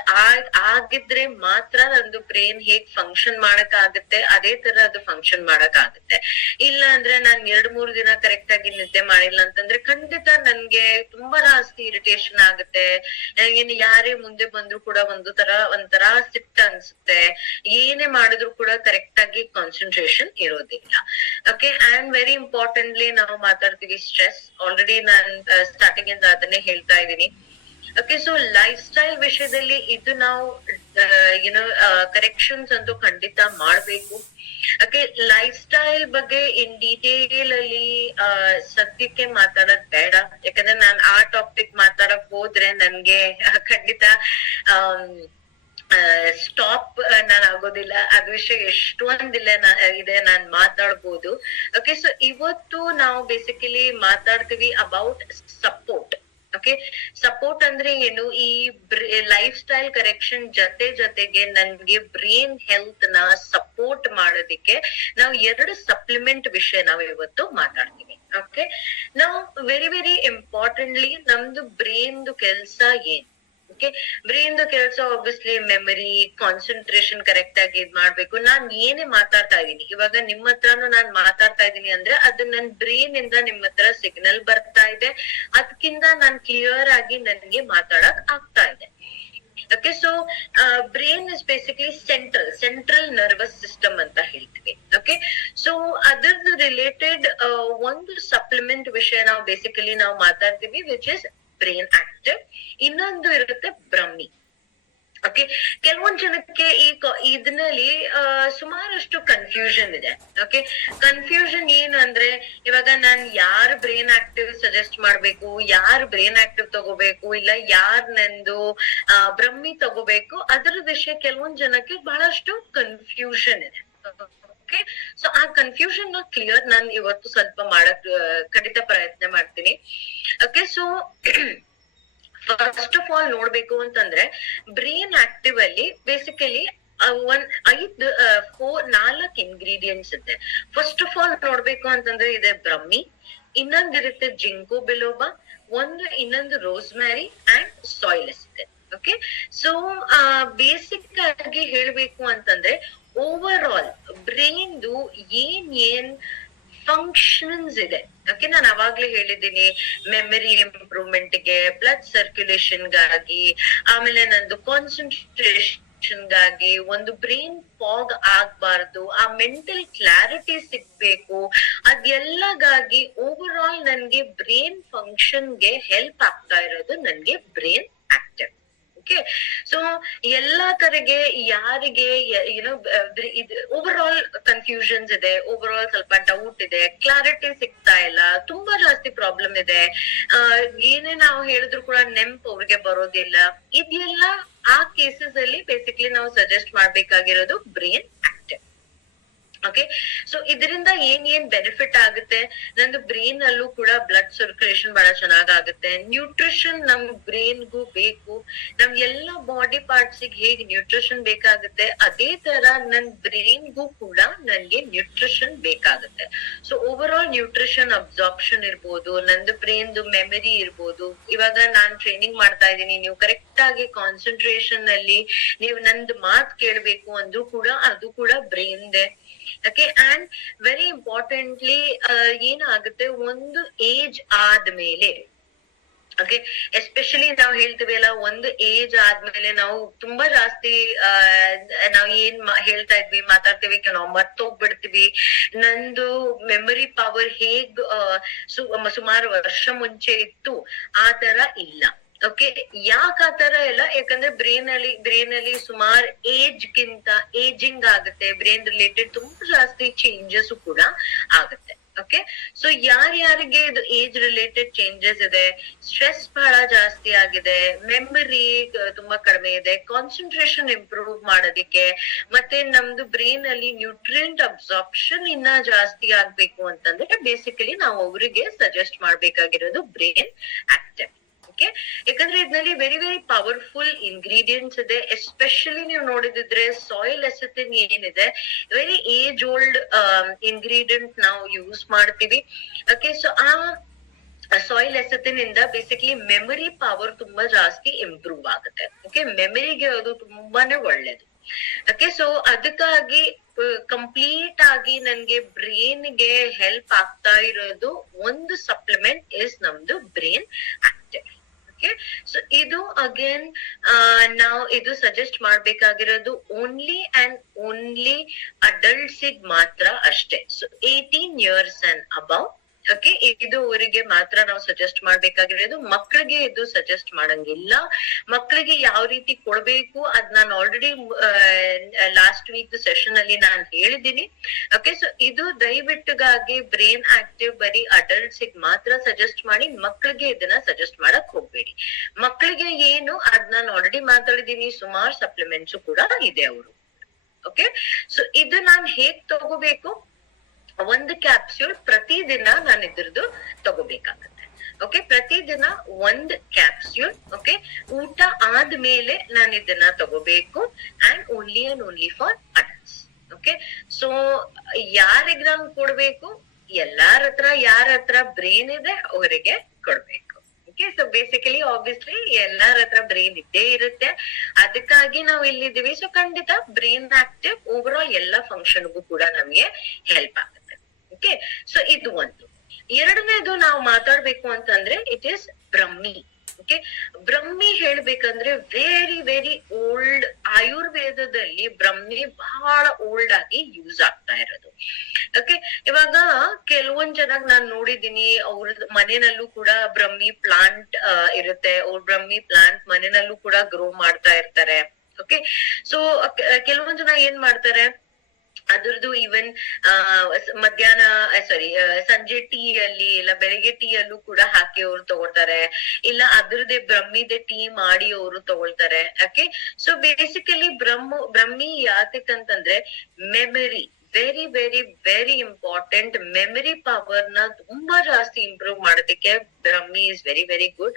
ಆಗಿದ್ರೆ ಮಾತ್ರ ನಮ್ದು ಬ್ರೈನ್ ಹೇಗ್ ಫಂಕ್ಷನ್ ಮಾಡಕ್ ಆಗುತ್ತೆ, ಅದೇ ತರ ಅದು ಫಂಕ್ಷನ್ ಮಾಡಕ್ ಆಗುತ್ತೆ. ಇಲ್ಲ ಅಂದ್ರೆ ನಾನ್ 2-3 ದಿನ ಕರೆಕ್ಟ್ ಆಗಿ ನಿದ್ದೆ ಮಾಡಿಲ್ಲ ಅಂತಂದ್ರೆ ಖಂಡಿತ ನನ್ಗೆ ತುಂಬಾ ಜಾಸ್ತಿ ಇರಿಟೇಷನ್ ಆಗುತ್ತೆ. ನನಗೇನು ಯಾರೇ ಮುಂದೆ ಬಂದ್ರು ಕೂಡ ಒಂಥರ ಸಿಟ್ಟು ಅನ್ಸುತ್ತೆ. ಏನೇ ಮಾಡಿದ್ರು ಕೂಡ ಕರೆಕ್ಟ್ ಆಗಿ ಕಾನ್ಸಂಟ್ರೇಷನ್ ಇರೋದಿಲ್ಲ. ಓಕೆ, ಅಂಡ್ ವೆರಿ ಇಂಪಾರ್ಟೆಂಟ್ಲಿ ನಾವು ಮಾತಾಡ್ತೀವಿ ಸ್ಟ್ರೆಸ್. ಆಲ್ರೆಡಿ ನಾನ್ ಸ್ಟಾರ್ಟಿಂಗ್ ಇಂದ ಅದನ್ನೇ ಹೇಳ್ತಾ ಇದ್ದೀನಿ. ಓಕೆ, ಸೊ ಲೈಫ್ ಸ್ಟೈಲ್ ವಿಷಯದಲ್ಲಿ ಇದು ನಾವು ಕರೆಕ್ಷನ್ಸ್ ಅಂತೂ ಖಂಡಿತ ಮಾಡ್ಬೇಕು. ಓಕೆ, ಲೈಫ್ ಸ್ಟೈಲ್ ಬಗ್ಗೆ ಇನ್ ಡೀಟೇಲ್ ಅಲ್ಲಿ ಸದ್ಯಕ್ಕೆ ಮಾತಾಡೋದ್ ಬೇಡ. ಯಾಕಂದ್ರೆ ನಾನ್ ಆ ಟಾಪಿಕ್ ಮಾತಾಡಕ್ ಹೋದ್ರೆ ನನ್ಗೆ ಖಂಡಿತ ಸ್ಟಾಪ್ ನಾನ್ ಆಗೋದಿಲ್ಲ. ಅದ್ ವಿಷಯ ಎಷ್ಟೊಂದಿಲ್ಲ ಇದೆ, ನಾನ್ ಮಾತಾಡ್ಬೋದು. ಓಕೆ, ಸೊ ಇವತ್ತು ನಾವು ಬೇಸಿಕಲಿ ಮಾತಾಡ್ತೀವಿ ಅಬೌಟ್ ಸಪೋರ್ಟ್. ಓಕೆ, ಸಪೋರ್ಟ್ ಅಂದ್ರೆ ಏನು? ಈ ಲೈಫ್ ಸ್ಟೈಲ್ ಕರೆಕ್ಷನ್ ಜೊತೆಗೆ ನನ್ಗೆ ಬ್ರೈನ್ ಹೆಲ್ತ್ ನ ಸಪೋರ್ಟ್ ಮಾಡೋದಿಕ್ಕೆ ನಾವು 2 ಸಪ್ಲಿಮೆಂಟ್ ವಿಷಯ ನಾವು ಇವತ್ತು ಮಾತಾಡ್ತೀವಿ. ಓಕೆ, ನಾವು ವೆರಿ ಇಂಪಾರ್ಟೆಂಟ್ಲಿ ನಮ್ದು ಬ್ರೈನ್ ಕೆಲ್ಸ ಏನ್? ಓಕೆ, ಬ್ರೈನ್ ಕೆಲಸ ಆಬ್ವಿಯಸ್ಲಿ ಮೆಮರಿ, ಕಾನ್ಸಂಟ್ರೇಷನ್ ಕರೆಕ್ಟ್ ಆಗಿ ಇದ್ ಮಾಡ್ಬೇಕು. ನಾನ್ ಏನೇ ಮಾತಾಡ್ತಾ ಇದೀನಿ ಇವಾಗ ನಿಮ್ ಹತ್ರನು ನಾನ್ ಮಾತಾಡ್ತಾ ಇದೀನಿ ಅಂದ್ರೆ ಅದು ನನ್ ಬ್ರೈನ್ ಇಂದ ನಿಮ್ ಹತ್ರ ಸಿಗ್ನಲ್ ಬರ್ತಾ ಇದೆ, ಅದಕ್ಕಿಂತ ನಾನ್ ಕ್ಲಿಯರ್ ಆಗಿ ನನ್ಗೆ ಮಾತಾಡಕ್ ಆಗ್ತಾ ಇದೆ. Okay, so brain is basically central nervous system ಅಂತ ಹೇಳ್ತೀವಿ. ಓಕೆ, ಸೊ ಅದ್ರದ್ದು ರಿಲೇಟೆಡ್ ಒಂದು ಸಪ್ಲಿಮೆಂಟ್ ವಿಷಯ ನಾವು ಬೇಸಿಕಲಿ ನಾವು ಮಾತಾಡ್ತೀವಿ, ವಿಚ್ ಇಸ್ ಬ್ರೈನ್ ಆಕ್ಟಿವ್. ಇನ್ನೊಂದು ಇರುತ್ತೆ ಬ್ರಹ್ಮಿ. ಓಕೆ, ಕೆಲವೊಂದ್ ಜನಕ್ಕೆ ಇದರಲ್ಲಿ ಸುಮಾರಷ್ಟು ಕನ್ಫ್ಯೂಷನ್ ಇದೆ. ಓಕೆ, ಕನ್ಫ್ಯೂಷನ್ ಏನು ಅಂದ್ರೆ ಇವಾಗ ನಾನ್ ಯಾರ್ ಬ್ರೈನ್ ಆಕ್ಟಿವ್ ಸಜೆಸ್ಟ್ ಮಾಡ್ಬೇಕು, ಯಾರ್ ಬ್ರೈನ್ ಆಕ್ಟಿವ್ ತಗೋಬೇಕು, ಇಲ್ಲ ಯಾರ್ ನಂದು ಬ್ರಹ್ಮಿ ತಗೋಬೇಕು, ಅದ್ರ ವಿಷಯ ಕೆಲವೊಂದ್ ಜನಕ್ಕೆ ಬಹಳಷ್ಟು ಕನ್ಫ್ಯೂಷನ್ ಇದೆ. ಓಕೆ, ಸೊ ಆ ಕನ್ಫ್ಯೂಷನ್ ನ ಕ್ಲಿಯರ್ ನಾನು ಇವತ್ತು ಸ್ವಲ್ಪ ಮಾಡಕ್ ಖಂಡಿತ ಪ್ರಯತ್ನ ಮಾಡ್ತೀನಿ. Okay, so first of all ನೋಡ್ಬೇಕು ಅಂತಂದ್ರೆ ಬ್ರೈನ್ ಆಕ್ಟಿವ್ ಅಲ್ಲಿ ಬೇಸಿಕಲಿ 4 ಇಂಗ್ರೀಡಿಯೆಂಟ್ಸ್ ಇದೆ. ಫಸ್ಟ್ ಆಫ್ ಆಲ್ ನೋಡ್ಬೇಕು ಅಂತಂದ್ರೆ ಇದೆ ಬ್ರಹ್ಮಿ, ಇನ್ನೊಂದಿರುತ್ತೆ ಜಿಂಕೋ ಬಿಲೋಬಾ, ಇನ್ನೊಂದು ರೋಸ್ಮ್ಯಾರಿ ಅಂಡ್ ಸಾಯಿಲಸ್ ಇದೆ. ಓಕೆ, ಸೊ ಬೇಸಿಕ್ ಆಗಿ ಹೇಳ್ಬೇಕು ಅಂತಂದ್ರೆ ಓವರ್ ಆಲ್ ಬ್ರೈನ್ದು ಏನ್ ಫಂಕ್ಷನ್ಸ್ ಇದೆ. ಓಕೆ, ನಾನು ಅವಾಗ್ಲೇ ಹೇಳಿದ್ದೀನಿ, ಮೆಮರಿ ಇಂಪ್ರೂವ್ಮೆಂಟ್ ಗೆ, ಬ್ಲಡ್ ಸರ್ಕ್ಯುಲೇಷನ್ ಗಾಗಿ, ಆಮೇಲೆ ನಂದು ಕಾನ್ಸಂಟ್ರೇಷನ್ ಗಾಗಿ, ಒಂದು ಬ್ರೈನ್ ಫಾಗ್ ಆಗ್ಬಾರ್ದು, ಆ ಮೆಂಟಲ್ ಕ್ಲಾರಿಟಿ ಸಿಗ್ಬೇಕು, ಅದೆಲ್ಲಗಾಗಿ ಓವರ್ ಆಲ್ ನನ್ಗೆ ಬ್ರೈನ್ ಫಂಕ್ಷನ್ ಗೆ ಹೆಲ್ಪ್ ಆಗ್ತಾ ಇರೋದು ನನ್ಗೆ ಬ್ರೈನ್ ಆಕ್ಟಿವ್. ಓಕೆ, ಸೊ ಎಲ್ಲಾ ಕಡೆಗೆ ಯಾರಿಗೆ ಇದು ಓವರ್ ಆಲ್ ಕನ್ಫ್ಯೂಷನ್ಸ್ ಇದೆ, ಓವರ್ ಆಲ್ ಸ್ವಲ್ಪ ಡೌಟ್ ಇದೆ, ಕ್ಲಾರಿಟಿ ಸಿಗ್ತಾ ಇಲ್ಲ, ತುಂಬಾ ಜಾಸ್ತಿ ಪ್ರಾಬ್ಲಮ್ ಇದೆ, ಏನೇ ನಾವು ಹೇಳಿದ್ರು ಕೂಡ ನೆನ್ಪು ಅವ್ರಿಗೆ ಬರೋದಿಲ್ಲ. ಇದೆಲ್ಲ ಆ ಕೇಸಸ್ ಅಲ್ಲಿ ಬೇಸಿಕ್ಲಿ ನಾವು ಸಜೆಸ್ಟ್ ಮಾಡ್ಬೇಕಾಗಿರೋದು ಬ್ರೈನ್ ಆಕ್ಟಿವ್. ಓಕೆ, ಸೊ ಇದರಿಂದ ಏನ್ ಬೆನಿಫಿಟ್ ಆಗುತ್ತೆ? ನಂದು ಬ್ರೈನ್ ಅಲ್ಲೂ ಕೂಡ ಬ್ಲಡ್ ಸರ್ಕ್ಯುಲೇಷನ್ ಬಹಳ ಚೆನ್ನಾಗಾಗುತ್ತೆ. ನ್ಯೂಟ್ರಿಷನ್ ನಮ್ ಬ್ರೈನ್ಗೂ ಬೇಕು. ನಮ್ ಎಲ್ಲಾ ಬಾಡಿ ಪಾರ್ಟ್ಸ್ ಹೇಗ್ ನ್ಯೂಟ್ರಿಷನ್ ಬೇಕಾಗುತ್ತೆ, ಅದೇ ತರ ನನ್ ಬ್ರೈನ್ಗೂ ಕೂಡ ನನ್ಗೆ ನ್ಯೂಟ್ರಿಷನ್ ಬೇಕಾಗುತ್ತೆ. So over all nutrition absorption ಇರ್ಬೋದು, ನಂದು ಬ್ರೈನ್ದು ಮೆಮರಿ ಇರ್ಬೋದು. ಇವಾಗ ನಾನ್ ಟ್ರೈನಿಂಗ್ ಮಾಡ್ತಾ ಇದ್ದೀನಿ, ನೀವು ಕರೆಕ್ಟ್ ಆಗಿ ಕಾನ್ಸಂಟ್ರೇಷನ್ ಅಲ್ಲಿ ನೀವು ನಂದು ಮಾತ್ ಕೇಳ್ಬೇಕು ಅಂದ್ರೂ ಕೂಡ ಅದು ಕೂಡ ಬ್ರೈನ್ದೆ. ಓಕೆ, ಅಂಡ್ ವೆರಿ ಇಂಪಾರ್ಟೆಂಟ್ಲಿ ಏನಾಗುತ್ತೆ, ಒಂದು ಏಜ್ ಆದ್ಮೇಲೆ, ಓಕೆ, ಎಸ್ಪೆಷಲಿ ನಾವು ಹೇಳ್ತೀವಿ ಅಲ್ಲ, ಒಂದು ಏಜ್ ಆದ್ಮೇಲೆ ನಾವು ತುಂಬಾ ಜಾಸ್ತಿ ನಾವ್ ಹೇಳ್ತಾ ಇದ್ವಿ, ಮಾತಾಡ್ತೀವಿ, ನಾವು ಮರ್ತೋಗ್ಬಿಡ್ತೀವಿ. ನಂದು ಮೆಮರಿ ಪವರ್ ಹೇಗ್ ಸುಮಾರು ವರ್ಷ ಮುಂಚೆ ಇತ್ತು ಆ ತರ ಇಲ್ಲ. ಓಕೆ, ಯಾಕೆ ಆತರ ಇಲ್ಲ? ಯಾಕಂದ್ರೆ ಬ್ರೈನ್ ಅಲ್ಲಿ ಸುಮಾರು ಏಜಿಂಗ್ ಆಗುತ್ತೆ, ಬ್ರೈನ್ ರಿಲೇಟೆಡ್ ತುಂಬಾ ಜಾಸ್ತಿ ಚೇಂಜಸ್ ಕೂಡ ಆಗುತ್ತೆ. ಓಕೆ. ಸೊ ಯಾರ್ಯಾರಿಗೆ ಇದು ಏಜ್ ರಿಲೇಟೆಡ್ ಚೇಂಜಸ್ ಇದೆ, ಸ್ಟ್ರೆಸ್ ಬಹಳ ಜಾಸ್ತಿ ಆಗಿದೆ, ಮೆಮರಿ ತುಂಬಾ ಕಡಿಮೆ ಇದೆ, ಕಾನ್ಸಂಟ್ರೇಷನ್ ಇಂಪ್ರೂವ್ ಮಾಡೋದಿಕ್ಕೆ, ಮತ್ತೆ ನಮ್ದು ಬ್ರೈನ್ ಅಲ್ಲಿ ನ್ಯೂಟ್ರಿಯೆಂಟ್ ಅಬ್ಸಾರ್ಪ್ಷನ್ ಇನ್ನ ಜಾಸ್ತಿ ಆಗ್ಬೇಕು ಅಂತಂದ್ರೆ ಬೇಸಿಕಲಿ ನಾವು ಅವರಿಗೆ ಸಜೆಸ್ಟ್ ಮಾಡ್ಬೇಕಾಗಿರೋದು ಬ್ರೈನ್ ಆಕ್ಟಿವ್. ಓಕೆ. ಯಾಕಂದ್ರೆ ಇದ್ರಲ್ಲಿ ವೆರಿ ವೆರಿ ಪವರ್ಫುಲ್ ಇಂಗ್ರೀಡಿಯೆಂಟ್ಸ್ ಇದೆ. ಎಸ್ಪೆಷಲಿ ನೀವು ನೋಡಿದ್ರೆ ಸಾಯಿಲ್ ಎಸೆಟಿನ್ ಏನಿದೆ, ವೆರಿ ಏಜ್ ಓಲ್ಡ್ ಇಂಗ್ರೀಡಿಯೆಂಟ್ ನಾವು ಯೂಸ್ ಮಾಡ್ತೀವಿ. ಓಕೆ. ಸೊ ಆ ಸಾಯಿಲ್ ಎಸೆಟಿನ್ ಇಂದ ಬೇಸಿಕಲಿ ಮೆಮರಿ ಪವರ್ ತುಂಬಾ ಜಾಸ್ತಿ ಇಂಪ್ರೂವ್ ಆಗುತ್ತೆ. ಓಕೆ. ಮೆಮರಿಗೆ ಅದು ತುಂಬಾನೇ ಒಳ್ಳೇದು. ಓಕೆ. ಸೊ ಅದಕ್ಕಾಗಿ ಕಂಪ್ಲೀಟ್ ಆಗಿ ನನ್ಗೆ ಬ್ರೈನ್ ಗೆ ಹೆಲ್ಪ್ ಆಗ್ತಾ ಇರೋದು ಒಂದು ಸಪ್ಲಿಮೆಂಟ್ ಇಸ್ ನಮ್ದು ಬ್ರೈನ್ ಆಕ್ಟಿವ್. ಓಕೆ. ಸೊ ಇದು ಅಗೇನ್ ನಾವು ಇದು ಸಜೆಸ್ಟ್ ಮಾಡ್ಬೇಕಾಗಿರೋದು ಓನ್ಲಿ ಅಂಡ್ ಓನ್ಲಿ ಅಡಲ್ಟ್ಸ್ ಮಾತ್ರ ಅಷ್ಟೇ. So 18 years and above. Okay. ಇದು ಅವರಿಗೆ ಮಾತ್ರ ನಾವು ಸಜೆಸ್ಟ್ ಮಾಡ್ಬೇಕಾಗಿರೋದು. ಮಕ್ಕಳಿಗೆ ಇದು ಸಜೆಸ್ಟ್ ಮಾಡಂಗಿಲ್ಲ. ಮಕ್ಕಳಿಗೆ ಯಾವ ರೀತಿ ಕೊಡ್ಬೇಕು ಅದ್ ನಾನು ಆಲ್ರೆಡಿ ಲಾಸ್ಟ್ ವೀಕ್ ಸೆಷನ್ ಅಲ್ಲಿ ನಾನು ಹೇಳಿದ್ದೀನಿ. ಓಕೆ. ಸೊ ಇದು ದಯವಿಟ್ಟುಗಾಗಿ ಬ್ರೈನ್ ಆಕ್ಟಿವ್ ಬರೀ ಅಡಲ್ಟ್ಸ್ ಮಾತ್ರ ಸಜೆಸ್ಟ್ ಮಾಡಿ, ಮಕ್ಕಳಿಗೆ ಇದನ್ನ ಸಜೆಸ್ಟ್ ಮಾಡಕ್ ಹೋಗ್ಬೇಡಿ. ಮಕ್ಕಳಿಗೆ ಏನು ಅದ್ ನಾನು ಆಲ್ರೆಡಿ ಮಾತಾಡಿದೀನಿ. ಸುಮಾರು ಸಪ್ಲಿಮೆಂಟ್ಸ್ ಕೂಡ ಇದೆ ಅವರು. ಓಕೆ. ಸೊ ಇದು ನಾನ್ ಹೇಗ್ ತಗೋಬೇಕು, ಒಂದು ಕ್ಯಾಪ್ಸ್ಯೂಲ್ ಪ್ರತಿದಿನ ನಾನು ಇದ್ರದ್ದು ತಗೋಬೇಕಾಗತ್ತೆ. ಓಕೆ. ಪ್ರತಿದಿನ ಒಂದು ಕ್ಯಾಪ್ಸ್ಯೂಲ್. ಓಕೆ. ಊಟ ಆದ್ಮೇಲೆ ನಾನು ಇದನ್ನ ತಗೋಬೇಕು. And only for adults. Okay. So ಯಾರಿಗ್ ನಾನು ಕೊಡ್ಬೇಕು, ಯಾರ ಹತ್ರ ಬ್ರೈನ್ ಇದೆ ಅವರಿಗೆ ಕೊಡ್ಬೇಕು. ಓಕೆ. ಸೊ ಬೇಸಿಕಲಿ ಆಬ್ವಿಯಸ್ಲಿ ಎಲ್ಲಾರ ಹತ್ರ ಬ್ರೈನ್ ಇದ್ದೇ ಇರುತ್ತೆ, ಅದಕ್ಕಾಗಿ ನಾವು ಇಲ್ಲಿದ್ದೀವಿ. ಸೊ ಖಂಡಿತ ಬ್ರೈನ್ ಆಕ್ಟಿವ್ ಓವರ್ ಆಲ್ ಎಲ್ಲಾ ಫಂಕ್ಷನ್ಗೂ ಕೂಡ ನಮ್ಗೆ ಹೆಲ್ಪ್ ಆಗುತ್ತೆ. ಓಕೆ. ಸೊ ಇದು ಒಂದು. ಎರಡನೇದು ನಾವು ಮಾತಾಡ್ಬೇಕು ಅಂತಂದ್ರೆ it is Brahmi. Okay. Brahmi ಹೇಳ್ಬೇಕಂದ್ರೆ ವೆರಿ ವೆರಿ ಓಲ್ಡ್. ಆಯುರ್ವೇದದಲ್ಲಿ ಬ್ರಹ್ಮಿ ಬಹಳ ಓಲ್ಡ್ ಆಗಿ ಯೂಸ್ ಆಗ್ತಾ ಇರೋದು. ಓಕೆ. ಇವಾಗ ಕೆಲವೊಂದ್ ಜನ ನಾನ್ ನೋಡಿದೀನಿ, ಅವ್ರ ಮನೆಯಲ್ಲೂ ಕೂಡ ಬ್ರಹ್ಮಿ ಪ್ಲಾಂಟ್ ಇರುತ್ತೆ. ಅವ್ರ ಬ್ರಹ್ಮಿ ಪ್ಲಾಂಟ್ ಮನೆಯಲ್ಲೂ ಕೂಡ ಗ್ರೋ ಮಾಡ್ತಾ ಇರ್ತಾರೆ. ಓಕೆ. ಸೊ ಕೆಲವೊಂದ್ ಜನ ಏನ್ ಮಾಡ್ತಾರೆ, ಅದ್ರದ್ದು ಈವನ್ ಮಧ್ಯಾಹ್ನ ಸಂಜೆ ಟೀ ಅಲ್ಲಿ ಇಲ್ಲ ಬೆಳಿಗ್ಗೆ ಟೀ ಅಲ್ಲೂ ಕೂಡ ಹಾಕಿ ಅವ್ರು ತಗೊಳ್ತಾರೆ, ಇಲ್ಲ ಅದ್ರದ್ದೇ ಬ್ರಹ್ಮಿದೆ ಟೀ ಮಾಡಿ ಅವರು ತಗೊಳ್ತಾರೆ. ಓಕೆ. ಸೊ ಬೇಸಿಕಲಿ ಬ್ರಹ್ಮಿ ಯಾತಕ್ಕಂತಂದ್ರೆ memory very very very important. Memory power ನ ತುಂಬಾ ಜಾಸ್ತಿ ಇಂಪ್ರೂವ್ ಮಾಡೋದಕ್ಕೆ Brahmi is very very good.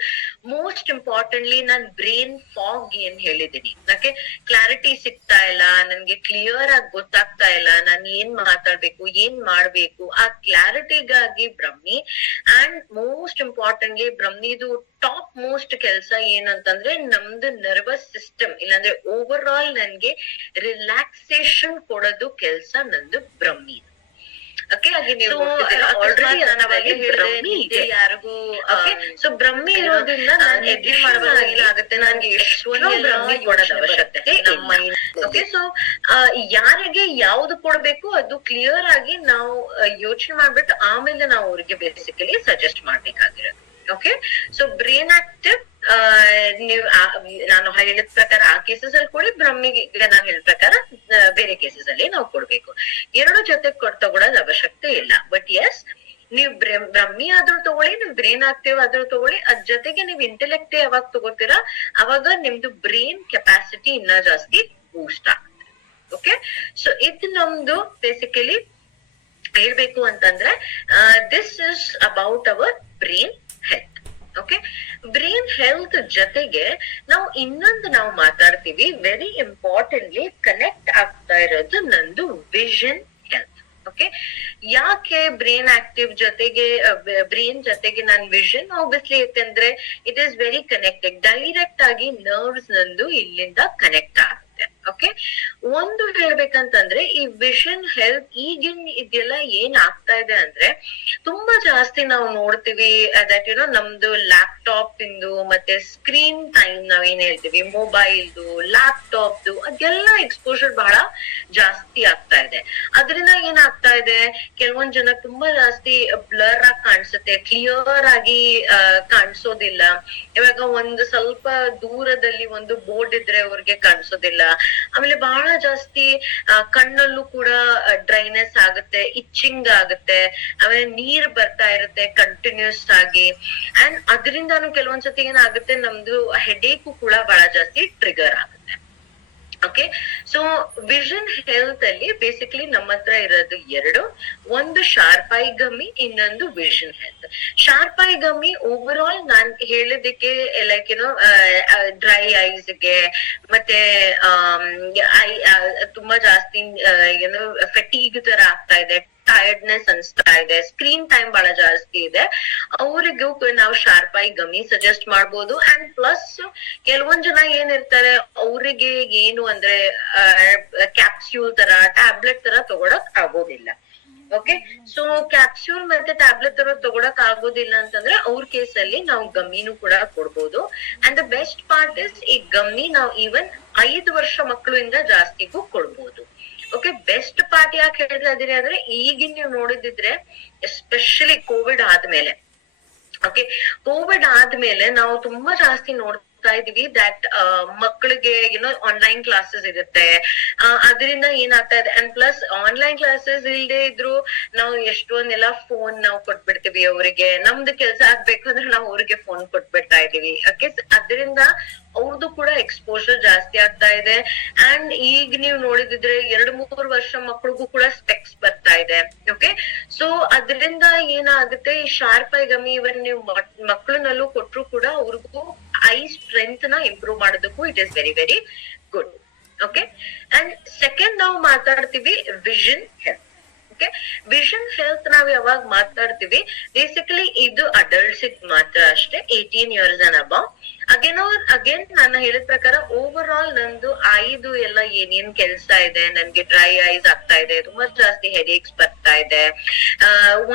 Most importantly ನಾನ್ ಬ್ರೈನ್ ಫಾಗ್ ಏನ್ ಹೇಳಿದೀನಿ, ನನಗೆ ಕ್ಲಾರಿಟಿ ಸಿಗ್ತಾ ಇಲ್ಲ, ನನ್ಗೆ ಕ್ಲಿಯರ್ ಆಗಿ ಗೊತ್ತಾಗ್ತಾ ಇಲ್ಲ, ನಾನ್ ಏನ್ ಮಾತಾಡ್ಬೇಕು ಏನ್ ಮಾಡ್ಬೇಕು, ಆ ಕ್ಲಾರಿಟಿಗಾಗಿ ಬ್ರಹ್ಮಿ. ಅಂಡ್ ಮೋಸ್ಟ್ ಇಂಪಾರ್ಟೆಂಟ್ಲಿ ಬ್ರಹ್ಮಿದು ಟಾಪ್ ಮೋಸ್ಟ್ ಕೆಲಸ ಏನಂತಂದ್ರೆ ನಮ್ದು ನರ್ವಸ್ ಸಿಸ್ಟಮ್ ಇಲ್ಲಾಂದ್ರೆ ಓವರ್ ಆಲ್ ನನ್ಗೆ ರಿಲ್ಯಾಕ್ಸೇಷನ್ ಕೊಡೋದು ಕೆಲಸ ನಂದು ಬ್ರಹ್ಮಿ. ಓಕೆ. ಯಾರಿಗೂ ಸೊ ಬ್ರಹ್ಮಿ ಇರೋದ್ರಿಂದ ನಾನು ಎಡ್ಜಿ ಮಾಡಬೇಕಾಗಿಲ್ಲ, ನನ್ಗೆ ಎಷ್ಟೊಂದು ಬ್ರಹ್ಮಿ ಕೊಡೋದು ಅವಶ್ಯಕತೆ ನಮ್ಮ. ಓಕೆ. ಸೊ ಯಾರಿಗೆ ಯಾವ್ದು ಕೊಡ್ಬೇಕು ಅದು ಕ್ಲಿಯರ್ ಆಗಿ ನಾವು ಯೋಚನೆ ಮಾಡ್ಬಿಟ್ಟು ಆಮೇಲೆ ನಾವು ಅವ್ರಿಗೆ ಬೇಸಿಕಲಿ ಸಜೆಸ್ಟ್ ಮಾಡ್ಬೇಕಾಗಿರೋದು. ಓಕೆ. ಸೊ ಬ್ರೈನ್ ಆಕ್ಟಿವ್ ನೀವು ನಾನು ಹೇಳಿದ ಪ್ರಕಾರ ಆ ಕೇಸಸ್ ಅಲ್ಲಿ ಕೊಡಿ, ಬ್ರಹ್ಮಿಗೆ ನಾನು ಹೇಳಿದ ಪ್ರಕಾರ ಬೇರೆ ಕೇಸಸ್ ಅಲ್ಲಿ ನಾವು ಕೊಡ್ಬೇಕು. ಎರಡು ಜೊತೆ ತಗೊಳೋದ್ ಅವಶ್ಯಕತೆ ಇಲ್ಲ. ಬಟ್ ಎಸ್, ನೀವ್ ಬ್ರಹ್ಮಿ ಆದ್ರೂ ತಗೊಳ್ಳಿ, ನೀವ್ ಬ್ರೈನ್ ಆಕ್ಟಿವ್ ಆದ್ರೂ ತಗೊಳ್ಳಿ, ಅದ್ ಜೊತೆಗೆ ನೀವ್ ಇಂಟೆಲೆಕ್ಟ್ ಯಾವಾಗ ತಗೋತೀರಾ ಅವಾಗ ನಿಮ್ದು ಬ್ರೈನ್ ಕೆಪಾಸಿಟಿ ಇನ್ನ ಜಾಸ್ತಿ ಬೂಸ್ಟ್ ಆಗುತ್ತೆ. ಓಕೆ. ಸೊ ಇದು ನಮ್ದು ಬೇಸಿಕಲಿ ಹೇಳ್ಬೇಕು ಅಂತಂದ್ರೆ this is about our brain health. Okay. Brain health ಜೊತೆಗೆ ನಾವು ಇನ್ನೊಂದು ನಾವು ಮಾತಾಡ್ತೀವಿ, ವೆರಿ ಇಂಪಾರ್ಟೆಂಟ್ಲಿ ಕನೆಕ್ಟ್ ಆಗ್ತಾ ಇರೋದು ನಂದು ವಿಷನ್ ಹೆಲ್ತ್. ಓಕೆ. ಯಾಕೆ ಬ್ರೈನ್ ಆಕ್ಟಿವ್ ಜೊತೆಗೆ ಬ್ರೈನ್ ಜೊತೆಗೆ ನನ್ ವಿಷನ್, ಆಬ್ವಿಯಸ್ಲಿ ಯಾಕಂದ್ರೆ it is very connected. Direct ಆಗಿ ನರ್ವ್ಸ್ ನಂದು ಇಲ್ಲಿಂದ ಕನೆಕ್ಟ್ ಆಗುತ್ತೆ. ಓಕೆ. ಒಂದು ಹೇಳ್ಬೇಕಂತಂದ್ರೆ ಈ ವಿಷನ್ ಹೆಲ್ತ್ ಈಗಿನ ಇದೆಲ್ಲ ಏನ್ ಆಗ್ತಾ ಇದೆ ಅಂದ್ರೆ ತುಂಬಾ ಜಾಸ್ತಿ ನಾವು ನೋಡ್ತೀವಿ ದಟ್ ನಮ್ದು ಲ್ಯಾಪ್ಟಾಪ್ ಇಂದು ಮತ್ತೆ ಸ್ಕ್ರೀನ್ ಟೈಮ್ ನಾವೇನ್ ಹೇಳ್ತೀವಿ, ಮೊಬೈಲ್ದು ಲ್ಯಾಪ್ಟಾಪ್ದು ಅದೆಲ್ಲ ಎಕ್ಸ್ಪೋಜರ್ ಬಹಳ ಜಾಸ್ತಿ ಆಗ್ತಾ ಇದೆ. ಅದರಿಂದ ಏನಾಗ್ತಾ ಇದೆ, ಕೆಲವೊಂದ್ ಜನ ತುಂಬಾ ಜಾಸ್ತಿ ಬ್ಲರ್ ಆಗಿ ಕಾಣಿಸುತ್ತೆ, ಕ್ಲಿಯರ್ ಆಗಿ ಕಾಣಿಸೋದಿಲ್ಲ. ಇವಾಗ ಒಂದು ಸ್ವಲ್ಪ ದೂರದಲ್ಲಿ ಒಂದು ಬೋರ್ಡ್ ಇದ್ರೆ ಅವ್ರಿಗೆ ಕಾಣಿಸೋದಿಲ್ಲ. ಆಮೇಲೆ ಬಹಳ ಜಾಸ್ತಿ ಕಣ್ಣಲ್ಲೂ ಕೂಡ ಡ್ರೈನೆಸ್ ಆಗುತ್ತೆ, ಇಚ್ಚಿಂಗ್ ಆಗುತ್ತೆ, ಆಮೇಲೆ ನೀರ್ ಬರ್ತಾ ಇರುತ್ತೆ ಕಂಟಿನ್ಯೂಸ್ ಆಗಿ. ಅಂಡ್ ಅದರಿಂದಾನು ಕೆಲವೊಂದ್ಸತಿ ಏನಾಗುತ್ತೆ, ನಮ್ದು ಹೆಡೇಕು ಕೂಡ ಬಹಳ ಜಾಸ್ತಿ ಟ್ರಿಗರ್ ಆಗುತ್ತೆ. ಓಕೆ, ಸೊ ವಿಷನ್ ಹೆಲ್ತ್ ಅಲ್ಲಿ ಬೇಸಿಕಲಿ ನಮ್ಮ ಹತ್ರ ಇರೋದು ಎರಡು, ಒಂದು ಶಾರ್ಪ್ ಐ ಗಮ್ಮಿ, ಇನ್ನೊಂದು vision health. Sharp eye gummy overall ನಾನ್ ಹೇಳಿದಕ್ಕೆ ಲೈಕ್ ಏನೋ ಡ್ರೈ ಐಸ್ಗೆ ಮತ್ತೆ ಐ ತುಂಬಾ ಜಾಸ್ತಿ ಏನೋ ಫೆಟೀಗ್ ತರ ಆಗ್ತಾ ಇದೆ, ಟೈರ್ಡ್ನೆಸ್ ಅನ್ಸ್ತಾ ಇದೆ, ಸ್ಕ್ರೀನ್ ಟೈಮ್ ಬಹಳ ಜಾಸ್ತಿ ಇದೆ, ಅವ್ರಿಗೂ ನಾವು ಶಾರ್ಪ್ ಐ ಗಮ್ಮಿ ಸಜೆಸ್ಟ್ ಮಾಡ್ಬೋದು. ಅಂಡ್ ಪ್ಲಸ್ ಕೆಲವೊಂದ್ ಜನ ಏನಿರ್ತಾರೆ, ಅವ್ರಿಗೆ ಏನು ಅಂದ್ರೆ ಕ್ಯಾಪ್ಸ್ಯೂಲ್ ತರ ಟ್ಯಾಬ್ಲೆಟ್ ತರ ತಗೊಳಕ್ ಆಗೋದಿಲ್ಲ. ಓಕೆ, ಸೊ ಕ್ಯಾಪ್ಸ್ಯೂಲ್ ಮತ್ತೆ ಟ್ಯಾಬ್ಲೆಟ್ ತರ ತಗೊಳಕ್ ಆಗೋದಿಲ್ಲ ಅಂತಂದ್ರೆ ಅವ್ರ ಕೇಸಲ್ಲಿ ನಾವು ಗಮ್ಮಿನೂ ಕೂಡ ಕೊಡ್ಬೋದು. And the best part is ಈ ಗಮ್ಮಿ ನಾವು ಈವನ್ 5 ವರ್ಷ ಮಕ್ಕಳಿಂದ ಜಾಸ್ತಿಗೂ ಕೊಡ್ಬೋದು. ಓಕೆ, ಬೆಸ್ಟ್ ಪಾರ್ಟ್ ಯಾಕೆ ಹೇಳ್ತಾ ಇದೀನಿ ಅಂದ್ರೆ ಈಗಿನ ನೀವು ನೋಡಿದಿದ್ರೆ ಎಸ್ಪೆಷಲಿ ಕೋವಿಡ್ ಆದ್ಮೇಲೆ, ಓಕೆ, ಕೋವಿಡ್ ಆದ್ಮೇಲೆ ನಾವು ತುಂಬಾ ಜಾಸ್ತಿ ನೋಡ್ತಾ ಇದೀವಿ ದಟ್ ಮಕ್ಕಳಿಗೆ ಏನೋ ಆನ್ಲೈನ್ ಕ್ಲಾಸಸ್ ಇರುತ್ತೆ, ಅದರಿಂದ ಏನಾಗ್ತಾ ಇದೆ. ಅಂಡ್ ಪ್ಲಸ್ ಆನ್ಲೈನ್ ಕ್ಲಾಸಸ್ ಇಲ್ದೆ ಇದ್ರು ನಾವು ಎಷ್ಟೊಂದೆಲ್ಲ ಫೋನ್ ನಾವು ಕೊಟ್ಬಿಡ್ತೀವಿ ಅವರಿಗೆ, ನಮ್ದು ಕೆಲ್ಸ ಆಗ್ಬೇಕಂದ್ರೆ ನಾವು ಅವ್ರಿಗೆ ಫೋನ್ ಕೊಟ್ಬಿಡ್ತಾ ಇದೀವಿ. ಓಕೆ, ಅದರಿಂದ ಅವ್ರದ್ದು ಕೂಡ ಎಕ್ಸ್ಪೋಜರ್ ಜಾಸ್ತಿ ಆಗ್ತಾ ಇದೆ. ಅಂಡ್ ಈಗ ನೀವು ನೋಡಿದಿದ್ರೆ 2-3 ವರ್ಷ ಮಕ್ಳಿಗೂ ಕೂಡ ಸ್ಪೆಕ್ಸ್ ಬರ್ತಾ ಇದೆ. ಓಕೆ, ಸೊ ಅದರಿಂದ ಏನಾಗುತ್ತೆ, ಈ ಶಾರ್ಪ್ ಐ ಗಮ್ಮಿ ಇವನ್ ನೀವು ಮಕ್ಕಳನ್ನಲ್ಲೂ ಕೊಟ್ರು ಕೂಡ ಅವ್ರಿಗೂ ಐ ಸ್ಟ್ರೆಂತ್ ನ ಇಂಪ್ರೂವ್ ಮಾಡೋದಕ್ಕೂ it is very very good. Okay, and second ನಾವು ಮಾತಾಡ್ತೀವಿ vision health. Okay, vision health ನಾವ್ ಯಾವಾಗ ಮಾತಾಡ್ತೀವಿ, ಬೇಸಿಕಲಿ ಇದು ಅಡಲ್ಟ್ಸ್ ಮಾತ್ರ ಅಷ್ಟೇ, 18 years and above. ಅಗೇನ್ ನಾನು ಹೇಳಿದ ಪ್ರಕಾರ ಓವರ್ ಆಲ್ ನಂದು ಐದು ಎಲ್ಲ ಏನೇನ್ ಕೆಲ್ಸ ಇದೆ, ನನ್ಗೆ ಡ್ರೈ ಐಸ್ ಆಗ್ತಾ ಇದೆ, ತುಂಬಾ ಜಾಸ್ತಿ ಹೆಡೇಕ್ಸ್ ಬರ್ತಾ ಇದೆ,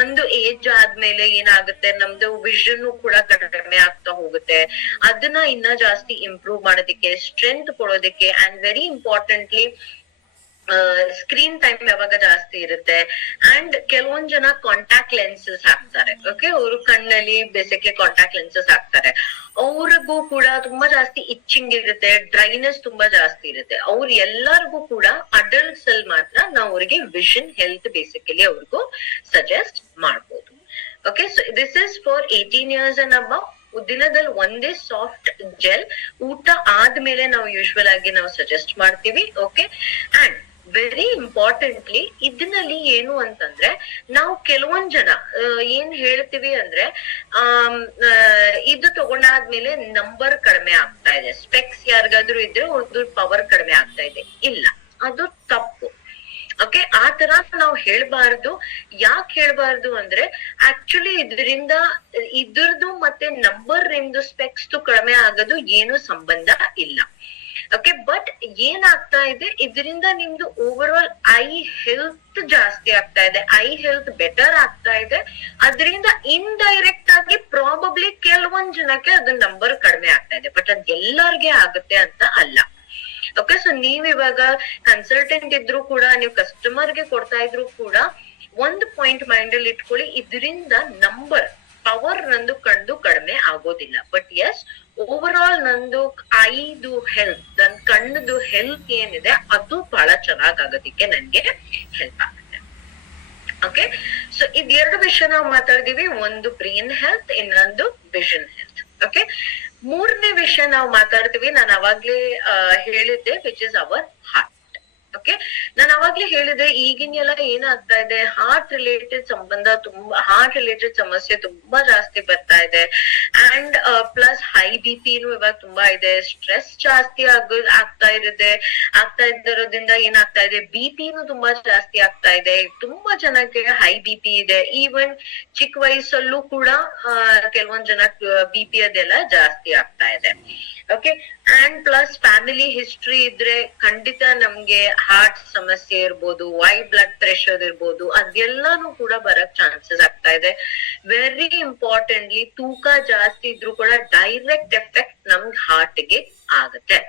ಒಂದು ಏಜ್ ಆದ್ಮೇಲೆ ಏನಾಗುತ್ತೆ ನಮ್ದು ವಿಷನ್ ಕೂಡ ಕಡಿಮೆ ಆಗ್ತಾ ಹೋಗುತ್ತೆ. ಅದನ್ನ ಇನ್ನ ಜಾಸ್ತಿ ಇಂಪ್ರೂವ್ ಮಾಡೋದಿಕ್ಕೆ, ಸ್ಟ್ರೆಂತ್ ಕೊಡೋದಿಕ್ಕೆ, and very importantly screen time ಯಾವಾಗ ಜಾಸ್ತಿ ಇರುತ್ತೆ. ಅಂಡ್ ಕೆಲವೊಂದ್ ಜನ ಕಾಂಟ್ಯಾಕ್ಟ್ ಲೆನ್ಸಸ್ ಹಾಕ್ತಾರೆ. ಓಕೆ, ಅವರು ಕಣ್ಣಲ್ಲಿ ಬೇಸಿಗೆ ಕಾಂಟ್ಯಾಕ್ಟ್ ಲೆನ್ಸಸ್ ಹಾಕ್ತಾರೆ, ಅವ್ರಿಗೂ ಕೂಡ ತುಂಬಾ ಜಾಸ್ತಿ ಇಚ್ಚಿಂಗ್ ಇರುತ್ತೆ, ಡ್ರೈನೆಸ್ ತುಂಬಾ ಜಾಸ್ತಿ ಇರುತ್ತೆ. ಅವ್ರ ಎಲ್ಲರಿಗೂ ಕೂಡ ಅಡಲ್ಟ್ಸ್ ಅಲ್ಲಿ ಮಾತ್ರ ನಾವು ಅವ್ರಿಗೆ ವಿಷನ್ ಹೆಲ್ತ್ ಬೇಸಿಕಲಿ ಅವ್ರಿಗೂ ಸಜೆಸ್ಟ್ ಮಾಡ್ಬೋದು. Okay, so this is for 18 years and above. ದಿನದಲ್ಲಿ ಒಂದೇ ಸಾಫ್ಟ್ ಜೆಲ್ ಊಟ ಆದ್ಮೇಲೆ ನಾವು ಯೂಶುವಲ್ ಆಗಿ ನಾವು ಸಜೆಸ್ಟ್ ಮಾಡ್ತೀವಿ. ಓಕೆ, ಅಂಡ್ ವೆರಿ ಇಂಪಾರ್ಟೆಂಟ್ಲಿ ಇದನ್ನಲ್ಲಿ ಏನು ಅಂತಂದ್ರೆ ನಾವು ಕೆಲವೊಂದ್ ಜನ ಏನ್ ಹೇಳ್ತೀವಿ ಅಂದ್ರೆ ಇದು ತಗೊಂಡಾದ್ಮೇಲೆ ನಂಬರ್ ಕಡಿಮೆ ಆಗ್ತಾ ಇದೆ, ಸ್ಪೆಕ್ಸ್ ಯಾರಿಗಾದ್ರೂ ಇದ್ರೆ ಒಂದು ಪವರ್ ಕಡಿಮೆ ಆಗ್ತಾ ಇದೆ. ಇಲ್ಲ, ಅದು ತಪ್ಪು. ಓಕೆ, ಆ ತರ ನಾವು ಹೇಳ್ಬಾರ್ದು. ಯಾಕೆ ಹೇಳ್ಬಾರ್ದು ಅಂದ್ರೆ ಆಕ್ಚುಲಿ ಇದರಿಂದ ಇದ್ರದ್ದು ಮತ್ತೆ ನಂಬರ್ ಇಂದು ಸ್ಪೆಕ್ಸ್ ಕಡಿಮೆ ಆಗೋದು ಏನು ಸಂಬಂಧ ಇಲ್ಲ. ಓಕೆ, ಬಟ್ ಏನಾಗ್ತಾ ಇದೆ, ಇದರಿಂದ ನಿಮ್ದು ಓವರ್ ಆಲ್ ಐ ಹೆಲ್ತ್ ಜಾಸ್ತಿ ಆಗ್ತಾ ಇದೆ, ಐ ಹೆಲ್ತ್ ಬೆಟರ್ ಆಗ್ತಾ ಇದೆ. ಅದರಿಂದ ಇಂಡೈರೆಕ್ಟ್ ಆಗಿ ಪ್ರಾಬಬ್ಲಿ ಕೆಲವೊಂದ್ ಜನಕ್ಕೆ ಅದು ನಂಬರ್ ಕಡಿಮೆ ಆಗ್ತಾ ಇದೆ, ಬಟ್ ಅದ್ ಎಲ್ಲಾರ್ಗೆ ಆಗುತ್ತೆ ಅಂತ ಅಲ್ಲ. ಓಕೆ, ಸೊ ನೀವ್ ಇವಾಗ ಕನ್ಸಲ್ಟೆಂಟ್ ಇದ್ರು ಕೂಡ, ನೀವು ಕಸ್ಟಮರ್ಗೆ ಕೊಡ್ತಾ ಇದ್ರು ಕೂಡ ಒಂದು ಪಾಯಿಂಟ್ ಮೈಂಡ್ ಅಲ್ಲಿ ಇಟ್ಕೊಳ್ಳಿ, ಇದರಿಂದ ನಂಬರ್ ಪವರ್ ನಂದು ಕಣ್ಣು ಕಡಿಮೆ ಆಗೋದಿಲ್ಲ. ಬಟ್ ಎಸ್, ಓವರ್ ಆಲ್ ನಂದು ಐದು ಹೆಲ್ತ್, ನನ್ ಕಣ್ಣದು ಹೆಲ್ತ್ ಏನಿದೆ ಅದು ಬಹಳ ಚೆನ್ನಾಗ್ ಆಗೋದಿಕ್ಕೆ ನನ್ಗೆ ಹೆಲ್ಪ್ ಆಗುತ್ತೆ. ಓಕೆ, ಸೊ ಇದ್ ಎರಡು ವಿಷಯ ನಾವು ಮಾತಾಡಿದೀವಿ, ಒಂದು ಬ್ರೈನ್ ಹೆಲ್ತ್, ಇನ್ನೊಂದು ವಿಷನ್ ಹೆಲ್ತ್. ಓಕೆ, ಮೂರನೇ ವಿಷಯ ನಾವು ಮಾತಾಡ್ತೀವಿ, ನಾನು ಅವಾಗ್ಲೇ ಹೇಳಿದ್ದೆ, which is our heart. Okay, ನಾನು ಅವಾಗ್ಲೇ ಹೇಳಿದೆ ಈಗಿನೆಲ್ಲ ಏನಾಗ್ತಾ ಇದೆ, ಹಾರ್ಟ್ ರಿಲೇಟೆಡ್ ಸಮಸ್ಯೆ ತುಂಬಾ ಜಾಸ್ತಿ ಬರ್ತಾ ಇದೆ. ಅಂಡ್ ಪ್ಲಸ್ ಹೈ ಬಿಪಿನೂ ಇವಾಗ ತುಂಬಾ ಇದೆ, ಸ್ಟ್ರೆಸ್ ಜಾಸ್ತಿ ಆಗ್ತಾ ಇರೋದ್ರಿಂದ ಏನಾಗ್ತಾ ಇದೆ, ಬಿಪಿನೂ ತುಂಬಾ ಜಾಸ್ತಿ ಆಗ್ತಾ ಇದೆ. ತುಂಬಾ ಜನಕ್ಕೆ ಹೈ ಬಿಪಿ ಇದೆ, ಈವನ್ ಚಿಕ್ಕ ವಯಸ್ಸಲ್ಲೂ ಕೂಡ ಕೆಲವೊಂದ್ ಜನ ಬಿಪಿ ಅದೆಲ್ಲ ಜಾಸ್ತಿ ಆಗ್ತಾ ಇದೆ. Okay, and plus family history ಇದ್ರೆ ಖಂಡಿತ ನಮ್ಗೆ ಹಾರ್ಟ್ ಸಮಸ್ಯೆ ಇರ್ಬೋದು, ಹೈ ಬ್ಲಡ್ ಪ್ರೆಷರ್ ಇರ್ಬೋದು, ಅದೆಲ್ಲಾನು ಕೂಡ ಬರಕ್ ಚಾನ್ಸಸ್ ಆಗ್ತಾ ಇದೆ. ವೆರಿ ಇಂಪಾರ್ಟೆಂಟ್ಲಿ ತೂಕ ಜಾಸ್ತಿ ಇದ್ರು ಕೂಡ ಡೈರೆಕ್ಟ್ ಎಫೆಕ್ಟ್ ನಮ್ಗೆ ಹಾರ್ಟ್ ಗೆ ಆಗುತ್ತೆ.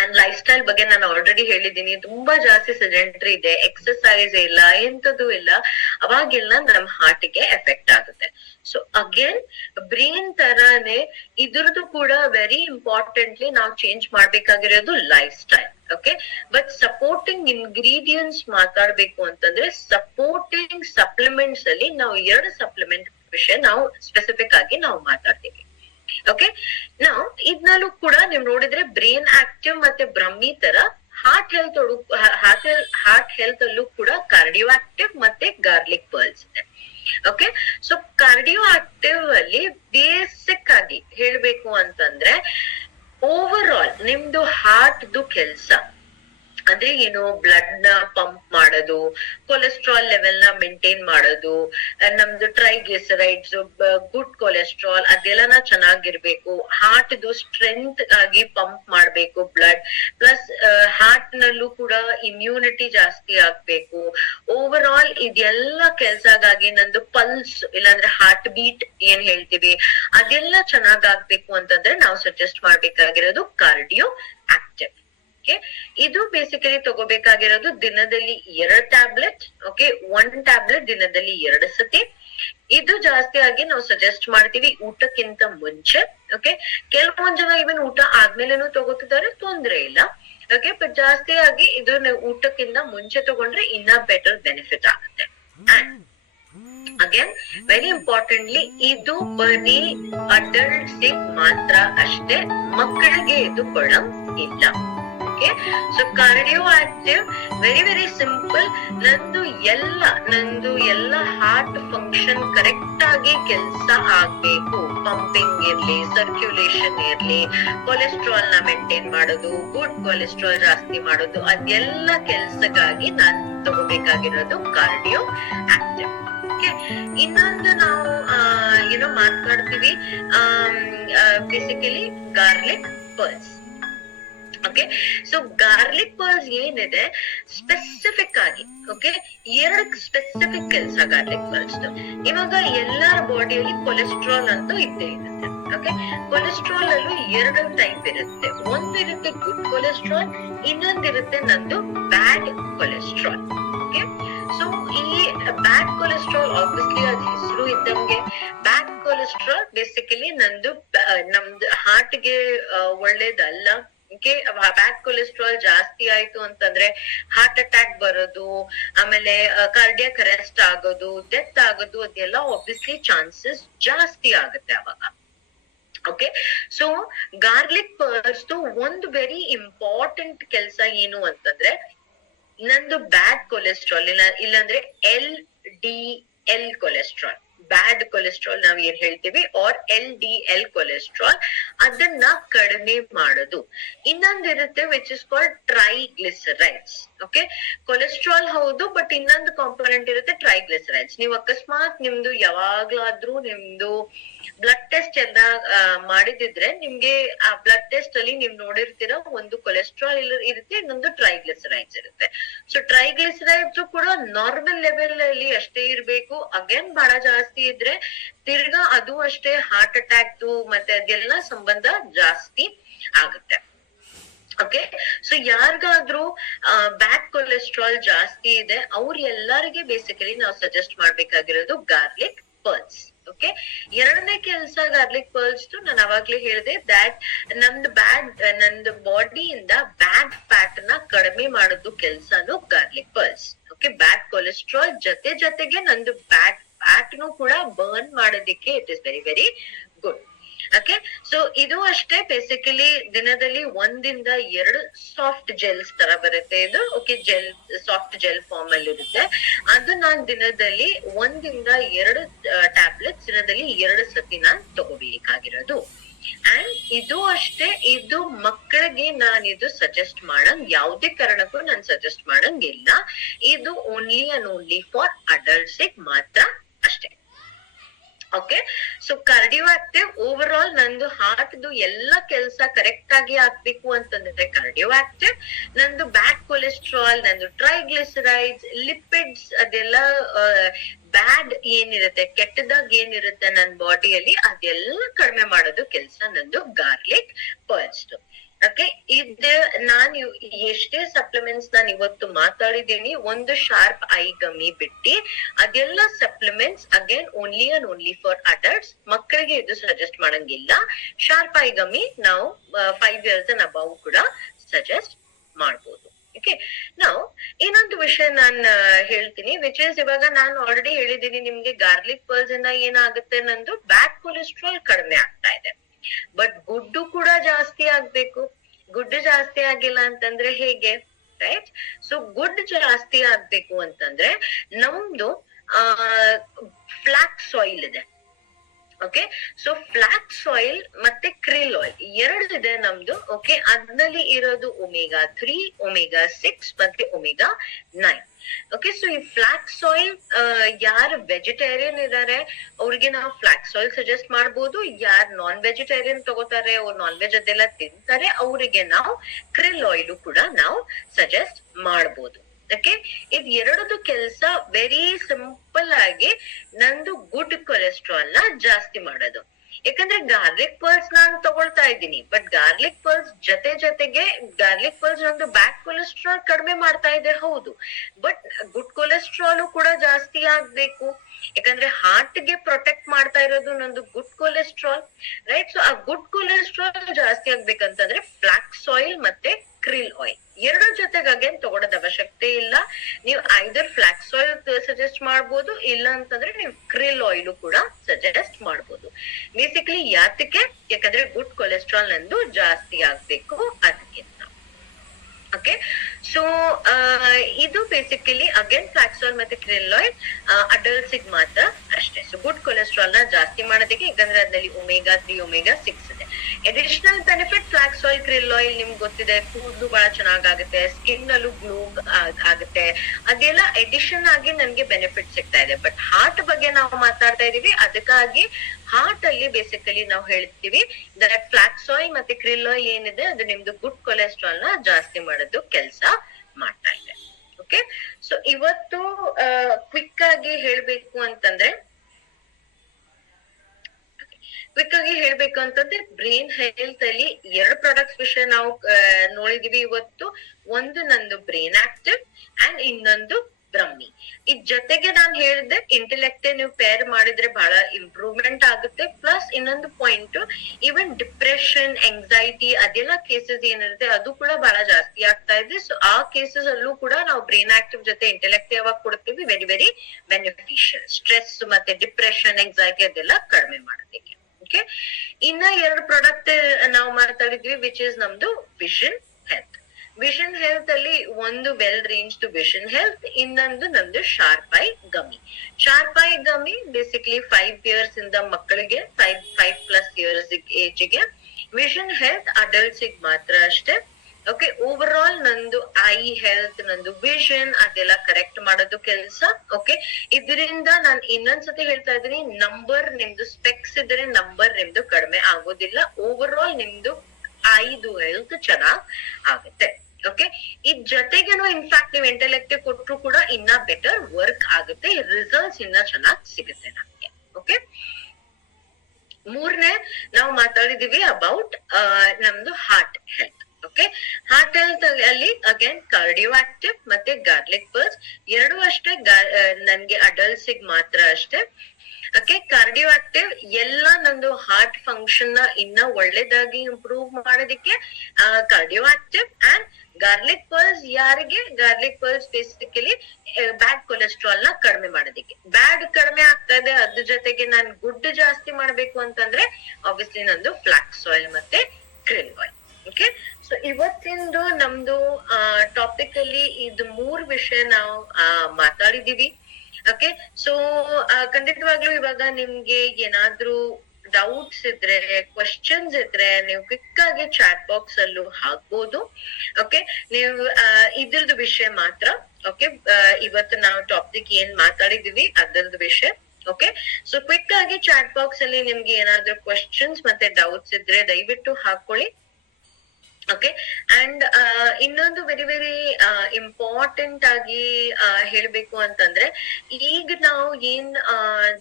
ಅಂಡ್ ಲೈಫ್ ಸ್ಟೈಲ್ ಬಗ್ಗೆ ನಾನು ಆಲ್ರೆಡಿ ಹೇಳಿದ್ದೀನಿ, ತುಂಬಾ ಜಾಸ್ತಿ ಸೆಡೆಂಟ್ರಿ ಇದೆ, ಎಕ್ಸರ್ಸೈಸ್ ಇಲ್ಲ, ಎಂತದೂ ಇಲ್ಲ, ಅವಾಗೆಲ್ಲ ನಮ್ ಹಾರ್ಟ್ ಗೆ ಎಫೆಕ್ಟ್ ಆಗುತ್ತೆ. ಸೊ ಅಗೇನ್ ಬ್ರೈನ್ ತರಾನೇ ಇದ್ರದ್ದು ಕೂಡ ವೆರಿ ಇಂಪಾರ್ಟೆಂಟ್ಲಿ ನಾವು ಚೇಂಜ್ ಮಾಡ್ಬೇಕಾಗಿರೋದು lifestyle. Okay, but supportive ingredients ಮಾತಾಡ್ಬೇಕು ಅಂತಂದ್ರೆ ಸಪೋರ್ಟಿಂಗ್ ಸಪ್ಲಿಮೆಂಟ್ಸ್ ಅಲ್ಲಿ ನಾವು 2 ಸಪ್ಲಿಮೆಂಟ್ ವಿಷಯ ನಾವು ಸ್ಪೆಸಿಫಿಕ್ ಆಗಿ ನಾವು ಮಾತಾಡ್ತೀವಿ. ಓಕೆ, ನಾವು ಇದ್ನಲ್ಲೂ ಕೂಡ ನೀವು ನೋಡಿದ್ರೆ ಬ್ರೈನ್ ಆಕ್ಟಿವ್ ಮತ್ತೆ ಬ್ರಹ್ಮಿ ತರ ಹಾರ್ಟ್ ಹೆಲ್ತ್ ಅಲ್ಲೂ ಕೂಡ ಕಾರ್ಡಿಯೋ ಆಕ್ಟಿವ್ ಮತ್ತೆ ಗಾರ್ಲಿಕ್ ಪರ್ಲ್ಸ್ ಇದೆ. ಓಕೆ, ಸೊ ಕಾರ್ಡಿಯೋ ಆಕ್ಟಿವ್ ಅಲ್ಲಿ ಬೇಸಿಕ್ ಆಗಿ ಹೇಳ್ಬೇಕು ಅಂತಂದ್ರೆ ಓವರ್ ಆಲ್ ನಿಮ್ದು ಹಾರ್ಟ್ದು ಕೆಲ್ಸ ಅಂದ್ರೆ ಏನು, ಬ್ಲಡ್ ನ ಪಂಪ್ ಮಾಡೋದು, ಕೊಲೆಸ್ಟ್ರಾಲ್ ಲೆವೆಲ್ ನ ಮೇಂಟೈನ್ ಮಾಡೋದು, ನಮ್ದು ಟ್ರೈಗ್ಲಿಸರೈಡ್ಸ್, ಗುಡ್ ಕೊಲೆಸ್ಟ್ರಾಲ್ ಅದೆಲ್ಲನ ಚೆನ್ನಾಗಿರ್ಬೇಕು, ಹಾರ್ಟ್ದು ಸ್ಟ್ರೆಂತ್ ಆಗಿ ಪಂಪ್ ಮಾಡ್ಬೇಕು ಬ್ಲಡ್, ಪ್ಲಸ್ ಹಾರ್ಟ್ ನಲ್ಲೂ ಕೂಡ ಇಮ್ಯುನಿಟಿ ಜಾಸ್ತಿ ಆಗ್ಬೇಕು. ಓವರ್ ಆಲ್ ಇದೆಲ್ಲ ಕೆಲ್ಸಗಾಗಿ ನಂದು ಪಲ್ಸ್ ಇಲ್ಲಾಂದ್ರೆ ಹಾರ್ಟ್ ಬೀಟ್ ಏನ್ ಹೇಳ್ತೀವಿ ಅದೆಲ್ಲ ಚೆನ್ನಾಗಾಗ್ಬೇಕು ಅಂತಂದ್ರೆ ನಾವು ಸಜೆಸ್ಟ್ ಮಾಡ್ಬೇಕಾಗಿರೋದು ಕಾರ್ಡಿಯೋ ಆಕ್ಟಿವ್. ಇದು ಬೇಸಿಕಲಿ ತಗೋಬೇಕಾಗಿರೋದು ದಿನದಲ್ಲಿ 2 ಟ್ಯಾಬ್ಲೆಟ್. ಓಕೆ, 1 ಟ್ಯಾಬ್ಲೆಟ್ ದಿನದಲ್ಲಿ 2 ಸತಿ. ಇದು ಜಾಸ್ತಿ ಆಗಿ ನಾವು ಸಜೆಸ್ಟ್ ಮಾಡ್ತೀವಿ ಊಟಕ್ಕಿಂತ ಮುಂಚೆ. ಓಕೆ, ಕೆಲವೊಂದ್ ಜನ ಇವನ್ ಊಟ ಆದ್ಮೇಲೆನೂ ತಗೋತಿದ್ದಾರೆ, ತೊಂದ್ರೆ ಇಲ್ಲ. ಓಕೆ, ಬಟ್ ಜಾಸ್ತಿ ಆಗಿ ಇದು ಊಟಕ್ಕಿಂತ ಮುಂಚೆ ತಗೊಂಡ್ರೆ ಇನ್ನ ಬೆಟರ್ ಬೆನಿಫಿಟ್ ಆಗುತ್ತೆ. ಅಂಡ್ ಅಗೇನ್ ವೆರಿ ಇಂಪಾರ್ಟೆಂಟ್ಲಿ ಇದು ಬರೀ ಅಡಲ್ಟ್ಸ್ ಮಾತ್ರ ಅಷ್ಟೇ, ಮಕ್ಕಳಿಗೆ ಇದು ಕೊಡಂಗಿಲ್ಲ. So cardio active very very simple. ನಂದು ಎಲ್ಲ ಹಾರ್ಟ್ ಫಂಕ್ಷನ್ ಕರೆಕ್ಟ್ ಆಗಿ ಕೆಲಸ ಆಗ್ಬೇಕು, ಪಂಪಿಂಗ್ ಇರ್ಲಿ, ಸರ್ಕ್ಯುಲೇಷನ್ ಇರ್ಲಿ, ಕೊಲೆಸ್ಟ್ರಾಲ್ ನ ಮೇಂಟೈನ್ ಮಾಡೋದು, ಗುಡ್ ಕೊಲೆಸ್ಟ್ರಾಲ್ ಜಾಸ್ತಿ ಮಾಡೋದು, ಅದೆಲ್ಲ ಕೆಲ್ಸಗಾಗಿ ನಾನ್ ತಗೋಬೇಕಾಗಿರೋದು ಕಾರ್ಡಿಯೋ ಆಕ್ಟಿವ್. ಇನ್ನೊಂದು ನಾವು ಏನೋ ಮಾತಾಡ್ತೀವಿ basically garlic pearls. Okay, so garlic pearls ಏನಿದೆ ಸ್ಪೆಸಿಫಿಕ್ ಆಗಿ, ಓಕೆ, 2 ಸ್ಪೆಸಿಫಿಕ್ ಕೆಲಸ ಗಾರ್ಲಿಕ್ ಪರ್ಲ್ಸ್. ಇವಾಗ ಎಲ್ಲರ ಬಾಡಿಯಲ್ಲಿ ಕೊಲೆಸ್ಟ್ರಾಲ್ ಅಂತೂ ಇದ್ದೇ ಇರುತ್ತೆ. ಓಕೆ, ಕೊಲೆಸ್ಟ್ರಾಲ್ ಅಲ್ಲೂ 2 ಟೈಪ್ ಇರುತ್ತೆ. ಒಂದಿರುತ್ತೆ ಗುಡ್ ಕೊಲೆಸ್ಟ್ರಾಲ್, ಇನ್ನೊಂದಿರುತ್ತೆ ನಂದು ಬ್ಯಾಡ್ ಕೊಲೆಸ್ಟ್ರಾಲ್. ಓಕೆ, ಸೊ ಈ ಬ್ಯಾಡ್ ಕೊಲೆಸ್ಟ್ರಾಲ್ ಆಬ್ವಿಯಸ್ಲಿ ಅದ್ ಹೆಸರು ಇದ್ದಂಗೆ ಬ್ಯಾಡ್ ಕೊಲೆಸ್ಟ್ರಾಲ್ ಬೇಸಿಕಲಿ ನಮ್ದು ಹಾರ್ಟ್ಗೆ ಒಳ್ಳೇದಲ್ಲ. ಓಕೆ, ಬ್ಯಾಡ್ ಕೊಲೆಸ್ಟ್ರಾಲ್ ಜಾಸ್ತಿ ಆಯ್ತು ಅಂತಂದ್ರೆ ಹಾರ್ಟ್ ಅಟ್ಯಾಕ್ ಬರೋದು, ಆಮೇಲೆ ಕಾರ್ಡಿಯಾಕ್ ಅರೆಸ್ಟ್ ಆಗೋದು, ಡೆತ್ ಆಗೋದು, ಅದೆಲ್ಲ ಆಬ್ವಿಯಸ್ಲಿ ಚಾನ್ಸಸ್ ಜಾಸ್ತಿ ಆಗುತ್ತೆ ಅವಾಗ. ಓಕೆ, ಸೊ ಗಾರ್ಲಿಕ್ ಪರ್ಲ್ಸ್ ಒಂದು ವೆರಿ ಇಂಪಾರ್ಟೆಂಟ್ ಕೆಲಸ ಏನು ಅಂತಂದ್ರೆ ನಂದು ಬ್ಯಾಡ್ ಕೊಲೆಸ್ಟ್ರಾಲ್ ಇಲ್ಲಾಂದ್ರೆ LDL ಕೊಲೆಸ್ಟ್ರಾಲ್, ಬ್ಯಾಡ್ ಕೊಲೆಸ್ಟ್ರಾಲ್ ನಾವ್ ಏನ್ ಹೇಳ್ತೀವಿ, ಆರ್ LDL ಕೊಲೆಸ್ಟ್ರಾಲ್, ಅದನ್ನ ಕಡಿಮೆ ಮಾಡೋದು. ಇನ್ನೊಂದಿರುತ್ತೆ which is called triglycerides. Okay, cholesterol ಹೌದು, ಬಟ್ ಇನ್ನೊಂದು ಕಾಂಪೋನೆಂಟ್ ಇರುತ್ತೆ ಟ್ರೈಗ್ಲಿಸರೈಡ್ಸ್. ನೀವು ಅಕಸ್ಮಾತ್ ನಿಮ್ದು ಯಾವಾಗ್ಲಾದ್ರೂ ನಿಮ್ದು ಬ್ಲಡ್ ಟೆಸ್ಟ್ ಎಲ್ಲ ಮಾಡಿದಿದ್ರೆ ನಿಮ್ಗೆ ಆ ಬ್ಲಡ್ ಟೆಸ್ಟ್ ಅಲ್ಲಿ ನೀವ್ ನೋಡಿರ್ತೀರ, ಒಂದು ಕೊಲೆಸ್ಟ್ರಾಲ್ ಇರುತ್ತೆ, ಇನ್ನೊಂದು ಟ್ರೈಗ್ಲಿಸರೈಡ್ಸ್ ಇರುತ್ತೆ. ಸೊ ಟ್ರೈಗ್ಲಿಸರೈಡ್ಸ್ ಕೂಡ ನಾರ್ಮಲ್ ಲೆವೆಲ್ ಅಲ್ಲಿ ಅಷ್ಟೇ ಇರ್ಬೇಕು. ಅಗೇನ್ ಬಹಳ ಜಾಸ್ತಿ ಇದ್ರೆ ತಿರ್ಗಾ ಅದು ಅಷ್ಟೇ ಹಾರ್ಟ್ ಅಟ್ಯಾಕ್ ಮತ್ತೆ ಅದೆಲ್ಲ ಸಂಬಂಧ ಜಾಸ್ತಿ ಆಗುತ್ತೆ. ಓಕೆ, ಸೊ ಯಾರಿಗಾದ್ರೂ ಬ್ಯಾಡ್ ಕೊಲೆಸ್ಟ್ರಾಲ್ ಜಾಸ್ತಿ ಇದೆ ಅವ್ರ ಎಲ್ಲರಿಗೆ ಬೇಸಿಕಲಿ ನಾವು ಸಜೆಸ್ಟ್ ಮಾಡ್ಬೇಕಾಗಿರೋದು ಗಾರ್ಲಿಕ್ ಪರ್ಲ್ಸ್. ಓಕೆ, 2ನೇ ಕೆಲಸ ಗಾರ್ಲಿಕ್ ಪರ್ಲ್ಸ್ ನಾನು ಅವಾಗ್ಲೇ ಹೇಳಿದೆ ದಟ್ ನಂದು ಬಾಡಿಯಿಂದ ಬ್ಯಾಡ್ ಫ್ಯಾಟ್ ನ ಕಡಿಮೆ ಮಾಡೋದು ಕೆಲ್ಸನು garlic pearls. Okay, bad cholesterol ಜೊತೆಗೆ ನಂದು ಬ್ಯಾಡ್ ಫ್ಯಾಟ್ ನು ಕೂಡ ಬರ್ನ್ ಮಾಡೋದಿಕ್ಕೆ it is very very good. Okay, so ಇದು ಅಷ್ಟೇ ಬೇಸಿಕಲಿ ದಿನದಲ್ಲಿ 1-2 ಸಾಫ್ಟ್ ಜೆಲ್ಸ್ ತರ ಬರುತ್ತೆ ಇದು. ಓಕೆ, ಸಾಫ್ಟ್ ಜೆಲ್ ಫಾರ್ಮ್ ಅಲ್ಲಿ ಇರುತ್ತೆ. ಅದು ನಾನ್ ದಿನದಲ್ಲಿ 1-2 ಟ್ಯಾಬ್ಲೆಟ್ಸ್ ದಿನದಲ್ಲಿ 2 ಸತಿ ನಾನ್ ತಗೋಬೇಕಾಗಿರೋದು. ಅಂಡ್ ಇದು ಅಷ್ಟೇ, ಇದು ಮಕ್ಕಳಿಗೆ ನಾನು ಇದು ಸಜೆಸ್ಟ್ ಮಾಡಂಗ್ ಯಾವುದೇ ಕಾರಣಕ್ಕೂ ನಾನು ಸಜೆಸ್ಟ್ ಮಾಡಂಗಿಲ್ಲ. ಇದು only and only for adults ಮಾತ್ರ ಅಷ್ಟೇ. Okay, so cardio active over all ನಂದು ಹಾರ್ಟ್ದು ಎಲ್ಲ ಕೆಲಸ ಕರೆಕ್ಟ್ ಆಗಿ ಆಗ್ಬೇಕು ಅಂತಂದ್ರೆ ಕಾರ್ಡಿಯೋ ಆಕ್ಟಿವ್. ನಂದು ಬ್ಯಾಡ್ ಕೊಲೆಸ್ಟ್ರಾಲ್, ನಂದು ಟ್ರೈಗ್ಲಿಸರೈಡ್ಸ್, ಲಿಪಿಡ್ಸ್ ಅದೆಲ್ಲ ಬ್ಯಾಡ್ ಏನಿರುತ್ತೆ, ಕೆಟ್ಟದಾಗ ಏನಿರುತ್ತೆ ನನ್ನ ಬಾಡಿಯಲ್ಲಿ ಅದೆಲ್ಲ ಕಡಿಮೆ ಮಾಡೋದು ಕೆಲಸ ನಂದು ಗಾರ್ಲಿಕ್ ಪರ್ಲ್ಸ್. ಓಕೆ, ನಾನು ಎಷ್ಟೇ ಸಪ್ಲಿಮೆಂಟ್ಸ್ ನಾನು ಇವತ್ತು ಮಾತಾಡಿದೀನಿ, ಒಂದು ಶಾರ್ಪ್ ಐ ಗಮ್ಮಿ ಬಿಟ್ಟಿ ಅದೆಲ್ಲ supplements again only and only for adults. ಮಕ್ಕಳಿಗೆ ಇದು ಸಜೆಸ್ಟ್ ಮಾಡಂಗಿಲ್ಲ. ಶಾರ್ಪ್ ಐ ಗಮ್ಮಿ ನಾವು 5 years and above ಕೂಡ ಸಜೆಸ್ಟ್ ಮಾಡ್ಬೋದು. ಓಕೆ, ನಾವು ವಿಷಯ ನಾನ್ ಹೇಳ್ತೀನಿ, ವಿಚ್ ಇಸ್ ಇವಾಗ ನಾನು ಆಲ್ರೆಡಿ ಹೇಳಿದೀನಿ ನಿಮ್ಗೆ ಗಾರ್ಲಿಕ್ ಪರ್ಲ್ಸ್ ಇಂದ ಏನಾಗುತ್ತೆ, ನಂದು ಬ್ಯಾಡ್ ಕೊಲೆಸ್ಟ್ರಾಲ್ ಕಡಿಮೆ ಆಗ್ತಾ ಇದೆ. ಬಟ್ ಗುಡ್ಡು ಕೂಡ ಜಾಸ್ತಿ ಆಗ್ಬೇಕು. ಗುಡ್ಡು ಜಾಸ್ತಿ ಆಗಿಲ್ಲ ಅಂತಂದ್ರೆ ಹೇಗೆ, ರೈಟ್? ಸೊ ಗುಡ್ ಜಾಸ್ತಿ ಆಗ್ಬೇಕು ಅಂತಂದ್ರೆ ನಮ್ದು ಫ್ಲಾಕ್ಸ್ ಆಯಿಲ್ ಇದೆ. ಓಕೆ, ಸೊ ಫ್ಲಾಕ್ಸ್ ಆಯಿಲ್ ಮತ್ತೆ ಕ್ರಿಲ್ ಆಯಿಲ್ ಎರಡು ಇದೆ ನಮ್ದು. ಓಕೆ, ಅದ್ರಲ್ಲಿ ಇರೋದು omega-3, omega-6 ಮತ್ತೆ omega-9. ಓಕೆ, ಸೊ ಈ ಫ್ಲಾಕ್ಸ್ ಆಯಿಲ್ ಯಾರು ವೆಜಿಟೇರಿಯನ್ ಇದಾರೆ ಅವ್ರಿಗೆ ನಾವು ಫ್ಲಾಕ್ಸ್ ಆಯಿಲ್ ಸಜೆಸ್ಟ್ ಮಾಡ್ಬೋದು. ಯಾರು ನಾನ್ ವೆಜಿಟೇರಿಯನ್ ತಗೋತಾರೆ, ಅವ್ರು ನಾನ್ ವೆಜ್ ಅದೆಲ್ಲ ತಿಂತಾರೆ, ಅವರಿಗೆ ನಾವು ಕ್ರಿಲ್ ಆಯಿಲ್ ಕೂಡ ನಾವು ಸಜೆಸ್ಟ್ ಮಾಡ್ಬೋದು. ಓಕೆ, ಇದ್ ಎರಡದು ಕೆಲ್ಸ ವೆರಿ ಸಿಂಪಲ್ ಆಗಿ ನಂದು ಗುಡ್ ಕೊಲೆಸ್ಟ್ರಾಲ್ ನ ಜಾಸ್ತಿ ಮಾಡೋದು. ಯಾಕಂದ್ರೆ ಗಾರ್ಲಿಕ್ ಪರ್ಲ್ಸ್ ನಾನು ತಗೊಳ್ತಾ ಇದ್ದೀನಿ, ಬಟ್ ಗಾರ್ಲಿಕ್ ಪರ್ಲ್ಸ್ ಜೊತೆಗೆ ಗಾರ್ಲಿಕ್ ಪರ್ಲ್ಸ್ ನಂದು ಬ್ಯಾಡ್ ಕೊಲೆಸ್ಟ್ರಾಲ್ ಕಡಿಮೆ ಮಾಡ್ತಾ ಇದೆ, ಹೌದು. ಬಟ್ ಗುಡ್ ಕೊಲೆಸ್ಟ್ರಾಲ್ ಕೂಡ ಜಾಸ್ತಿ ಆಗ್ಬೇಕು. ಯಾಕಂದ್ರೆ ಹಾರ್ಟ್ ಗೆ ಪ್ರೊಟೆಕ್ಟ್ ಮಾಡ್ತಾ ಇರೋದು ನಂದು ಗುಡ್ ಕೊಲೆಸ್ಟ್ರಾಲ್, ರೈಟ್? ಸೊ ಆ ಗುಡ್ ಕೊಲೆಸ್ಟ್ರಾಲ್ ಜಾಸ್ತಿ ಆಗ್ಬೇಕಂತಂದ್ರೆ ಫ್ಲಾಕ್ಸ್ ಆಯಿಲ್ ಮತ್ತೆ ಕ್ರಿಲ್ ಆಯಿಲ್ ಎರಡು ಜೊತೆಗೆ ಅಗೇನ್ ತಗೊಳೋದ್ ಅವಶ್ಯಕತೆ ಇಲ್ಲ. ನೀವು ಐದರ್ ಫ್ಲಾಕ್ಸ್ ಆಯಿಲ್ ಸಜೆಸ್ಟ್ ಮಾಡ್ಬೋದು, ಇಲ್ಲ ಅಂತಂದ್ರೆ ನೀವು ಕ್ರಿಲ್ ಆಯಿಲ್ ಕೂಡ ಸಜೆಸ್ಟ್ ಮಾಡ್ಬೋದು. ಬೇಸಿಕಲಿ ಯಾತಕ್ಕೆ, ಯಾಕಂದ್ರೆ ಗುಡ್ ಕೊಲೆಸ್ಟ್ರಾಲ್ ನಂದು ಜಾಸ್ತಿ ಆಗ್ಬೇಕು ಅದಕ್ಕಿಂತ. ಓಕೆ, ಸೊ ಇದು ಬೇಸಿಕಲಿ ಅಗೇನ್ ಫ್ಲಾಕ್ಸ್ ಆಯಿಲ್ ಮತ್ತೆ ಕ್ರಿಲ್ ಆಯಿಲ್ ಅಡಲ್ಟ್ಸ್ ಮಾತ್ರ ಅಷ್ಟೇ. ಸೊ ಗುಡ್ ಕೊಲೆಸ್ಟ್ರಾಲ್ ನ ಜಾಸ್ತಿ ಮಾಡೋದಕ್ಕೆ, ಯಾಕಂದ್ರೆ ಅದ್ರಲ್ಲಿ omega-3, omega-6 ಇದೆ. Additional benefit flax oil, krill oil ನಿಮ್ಗೆ ಗೊತ್ತಿದೆ, ಕೂದಲು ಬಹಳ ಚೆನ್ನಾಗುತ್ತೆ, ಸ್ಕಿನ್ ಅಲ್ಲೂ ಗ್ಲೋ ಆಗುತ್ತೆ, ಅದೆಲ್ಲ ಎಡಿಷನ್ ಆಗಿ ನನ್ಗೆ ಬೆನಿಫಿಟ್ ಸಿಗ್ತಾ ಇದೆ. ಬಟ್ ಹಾರ್ಟ್ ಬಗ್ಗೆ ನಾವು ಮಾತಾಡ್ತಾ ಇದೀವಿ, ಅದಕ್ಕಾಗಿ ಹಾರ್ಟ್ ಅಲ್ಲಿ ಬೇಸಿಕಲಿ ನಾವು ಹೇಳ್ತೀವಿ ದಟ್ ಫ್ಲಾಕ್ಸ್ ಆಯಿಲ್ ಮತ್ತೆ ಕ್ರಿಲ್ ಆಯಿಲ್ ಏನಿದೆ ಅದು ನಿಮ್ದು ಗುಡ್ ಕೊಲೆಸ್ಟ್ರಾಲ್ ನ ಜಾಸ್ತಿ ಮಾಡೋದು ಕೆಲಸ ಮಾಡ್ತಾ ಇದೆ. ಓಕೆ, ಸೊ ಇವತ್ತು ಕ್ವಿಕ್ ಆಗಿ ಹೇಳ್ಬೇಕು ಅಂತಂದ್ರೆ ಬ್ರೈನ್ ಹೆಲ್ತ್ ಅಲ್ಲಿ ಎರಡು ಪ್ರಾಡಕ್ಟ್ಸ್ ವಿಷಯ ನಾವು ನೋಡಿದೀವಿ ಇವತ್ತು. ಒಂದು ನಂದು ಬ್ರೈನ್ ಆಕ್ಟಿವ್ ಅಂಡ್ ಇನ್ನೊಂದು ಬ್ರಹ್ಮಿ. ಇದ್ ಜೊತೆಗೆ ನಾನ್ ಹೇಳಿದೆ ಇಂಟೆಲೆಕ್ಟ್ ನೀವು ಪೇರ್ ಮಾಡಿದ್ರೆ ಬಹಳ ಇಂಪ್ರೂವ್ಮೆಂಟ್ ಆಗುತ್ತೆ. ಪ್ಲಸ್ ಇನ್ನೊಂದು ಪಾಯಿಂಟ್, ಈವನ್ ಡಿಪ್ರೆಷನ್, ಎಂಗ್ಸೈಟಿ ಅದೆಲ್ಲ ಕೇಸಸ್ ಏನಿರುತ್ತೆ ಅದು ಕೂಡ ಬಹಳ ಜಾಸ್ತಿ ಆಗ್ತಾ ಇದೆ. ಸೊ ಆ ಕೇಸಸ್ ಅಲ್ಲೂ ಕೂಡ ನಾವು ಬ್ರೈನ್ ಆಕ್ಟಿವ್ ಜೊತೆ ಇಂಟೆಲೆಕ್ಟ್ ಯಾವಾಗ ಕೊಡ್ತೀವಿ, ವೆರಿ ವೆರಿ ಬೆನಿಫಿಷಿಯಲ್. ಸ್ಟ್ರೆಸ್ ಮತ್ತೆ ಡಿಪ್ರೆಷನ್, ಎಂಗ್ಸೈಟಿ ಅದೆಲ್ಲ ಕಡಿಮೆ ಮಾಡೋದಕ್ಕೆ. ಓಕೆ, ಇನ್ನ ಎರಡು ಪ್ರಾಡಕ್ಟ್ ನಾವು ಮಾತಾಡಿದ್ವಿ, ವಿಚ್ ಇಸ್ ನಮ್ದು ವಿಷನ್ ಹೆಲ್ತ್. ವಿಷನ್ ಹೆಲ್ತ್ ಅಲ್ಲಿ ಒಂದು ವೆಲ್ ರೇಂಜ್ಡ್ ವಿಷನ್ ಹೆಲ್ತ್, ಇನ್ನೊಂದು ನಮ್ದು sharp eye gummy. Sharp eye gummy basically 5 years ಇಂದ ಮಕ್ಕಳಿಗೆ, 5+ ಏಜ್ ಗೆ. ವಿಷನ್ ಹೆಲ್ತ್ ಅಡಲ್ಟ್ಸ್ ಮಾತ್ರ ಅಷ್ಟೇ. ಓಕೆ, ಓವರ್ ಆಲ್ ನಂದು ಐ ಹೆಲ್ತ್, ನಂದು ವಿಷನ್ ಅದೆಲ್ಲ ಕರೆಕ್ಟ್ ಮಾಡೋದು ಕೆಲ್ಸ. ಓಕೆ, ಇದರಿಂದ ನಾನು ಇನ್ನೊಂದ್ಸತಿ ಹೇಳ್ತಾ ಇದ್ದೀನಿ, ನಂಬರ್ ನಿಮ್ದು ಸ್ಪೆಕ್ಸ್ ಇದ್ರೆ ನಂಬರ್ ನಿಮ್ದು ಕಡಿಮೆ ಆಗೋದಿಲ್ಲ. ಓವರ್ ಆಲ್ ನಿಮ್ದು ಐದು ಹೆಲ್ತ್ ಚೆನ್ನಾಗ್ ಆಗುತ್ತೆ. ಓಕೆ, ಇದ್ ಜೊತೆಗೇನು ಇನ್ಫ್ಯಾಕ್ಟ್ ನೀವು ಇಂಟೆಲೆಕ್ಟ್ ಕೊಟ್ರು ಕೂಡ ಇನ್ನ ಬೆಟರ್ ವರ್ಕ್ ಆಗುತ್ತೆ, ರಿಸಲ್ಟ್ಸ್ ಇನ್ನ ಚೆನ್ನಾಗ್ ಸಿಗುತ್ತೆ ನಮ್ಗೆ. ಓಕೆ, ಮೂರನೇ ನಾವು ಮಾತಾಡಿದೀವಿ ಅಬೌಟ್ ನಮ್ದು heart health. Okay, heart health ಅಲ್ಲಿ ಅಗೇನ್ ಕಾರ್ಡಿಯೋ ಆಕ್ಟಿವ್ ಮತ್ತೆ ಗಾರ್ಲಿಕ್ ಪರ್ಲ್ಸ್ ಎರಡು ಅಷ್ಟೇ. ನನ್ಗೆ ಅಡಲ್ಟ್ಸ್ ಮಾತ್ರ ಅಷ್ಟೇ. ಓಕೆ, ಕಾರ್ಡಿಯೋ ಆಕ್ಟಿವ್ ಎಲ್ಲ ನಂದು ಹಾರ್ಟ್ ಫಂಕ್ಷನ್ ನ ಇನ್ನ ಒಳ್ಳೇದಾಗಿ ಇಂಪ್ರೂವ್ ಮಾಡೋದಕ್ಕೆ cardio active. And garlic pearls ಯಾರಿಗೆ, garlic pearls basically bad cholesterol ನ ಕಡಿಮೆ ಮಾಡೋದಕ್ಕೆ. ಬ್ಯಾಡ್ ಕಡಿಮೆ ಆಗ್ತಾ ಇದೆ, ಅದ್ರ ಜೊತೆಗೆ ನಾನು ಗುಡ್ ಜಾಸ್ತಿ ಮಾಡ್ಬೇಕು ಅಂತಂದ್ರೆ ಆಬ್ವಿಯಸ್ಲಿ ನಂದು ಫ್ಲಾಕ್ಸ್ ಆಯಿಲ್ ಮತ್ತೆ ಕ್ರಿಲ್ ಆಯಿಲ್. ಓಕೆ, ಸೊ ಇವತ್ತಿಂದು ನಮ್ದು ಟಾಪಿಕ್ ಅಲ್ಲಿ ಇದು 3 ವಿಷಯ ನಾವು ಮಾತಾಡಿದೀವಿ. ಓಕೆ, ಸೊ ಖಂಡಿತವಾಗ್ಲೂ ಇವಾಗ ನಿಮ್ಗೆ ಏನಾದ್ರೂ ಡೌಟ್ಸ್ ಇದ್ರೆ, ಕ್ವಶನ್ಸ್ ಇದ್ರೆ ನೀವು ಕ್ವಿಕ್ ಆಗಿ ಚಾಟ್ ಬಾಕ್ಸ್ ಅಲ್ಲೂ ಹಾಕ್ಬೋದು. ಓಕೆ, ನೀವು ಇದ್ರದ್ದು ವಿಷಯ ಮಾತ್ರ. ಓಕೆ, ಇವತ್ತು ನಾವು ಟಾಪಿಕ್ ಏನ್ ಮಾತಾಡಿದೀವಿ ಅದರದ್ದು ವಿಷಯ. ಓಕೆ, ಸೊ ಕ್ವಿಕ್ ಆಗಿ ಚಾಟ್ ಬಾಕ್ಸ್ ಅಲ್ಲಿ ನಿಮ್ಗೆ ಏನಾದ್ರೂ ಕ್ವಶನ್ಸ್ ಮತ್ತೆ ಡೌಟ್ಸ್ ಇದ್ರೆ ದಯವಿಟ್ಟು ಹಾಕೊಳ್ಳಿ. ಓಕೆ, ಅಂಡ್ ಇನ್ನೊಂದು ವೆರಿ ವೆರಿ ಇಂಪಾರ್ಟೆಂಟ್ ಆಗಿ ಹೇಳ್ಬೇಕು ಅಂತಂದ್ರೆ, ಈಗ ನಾವು ಏನ್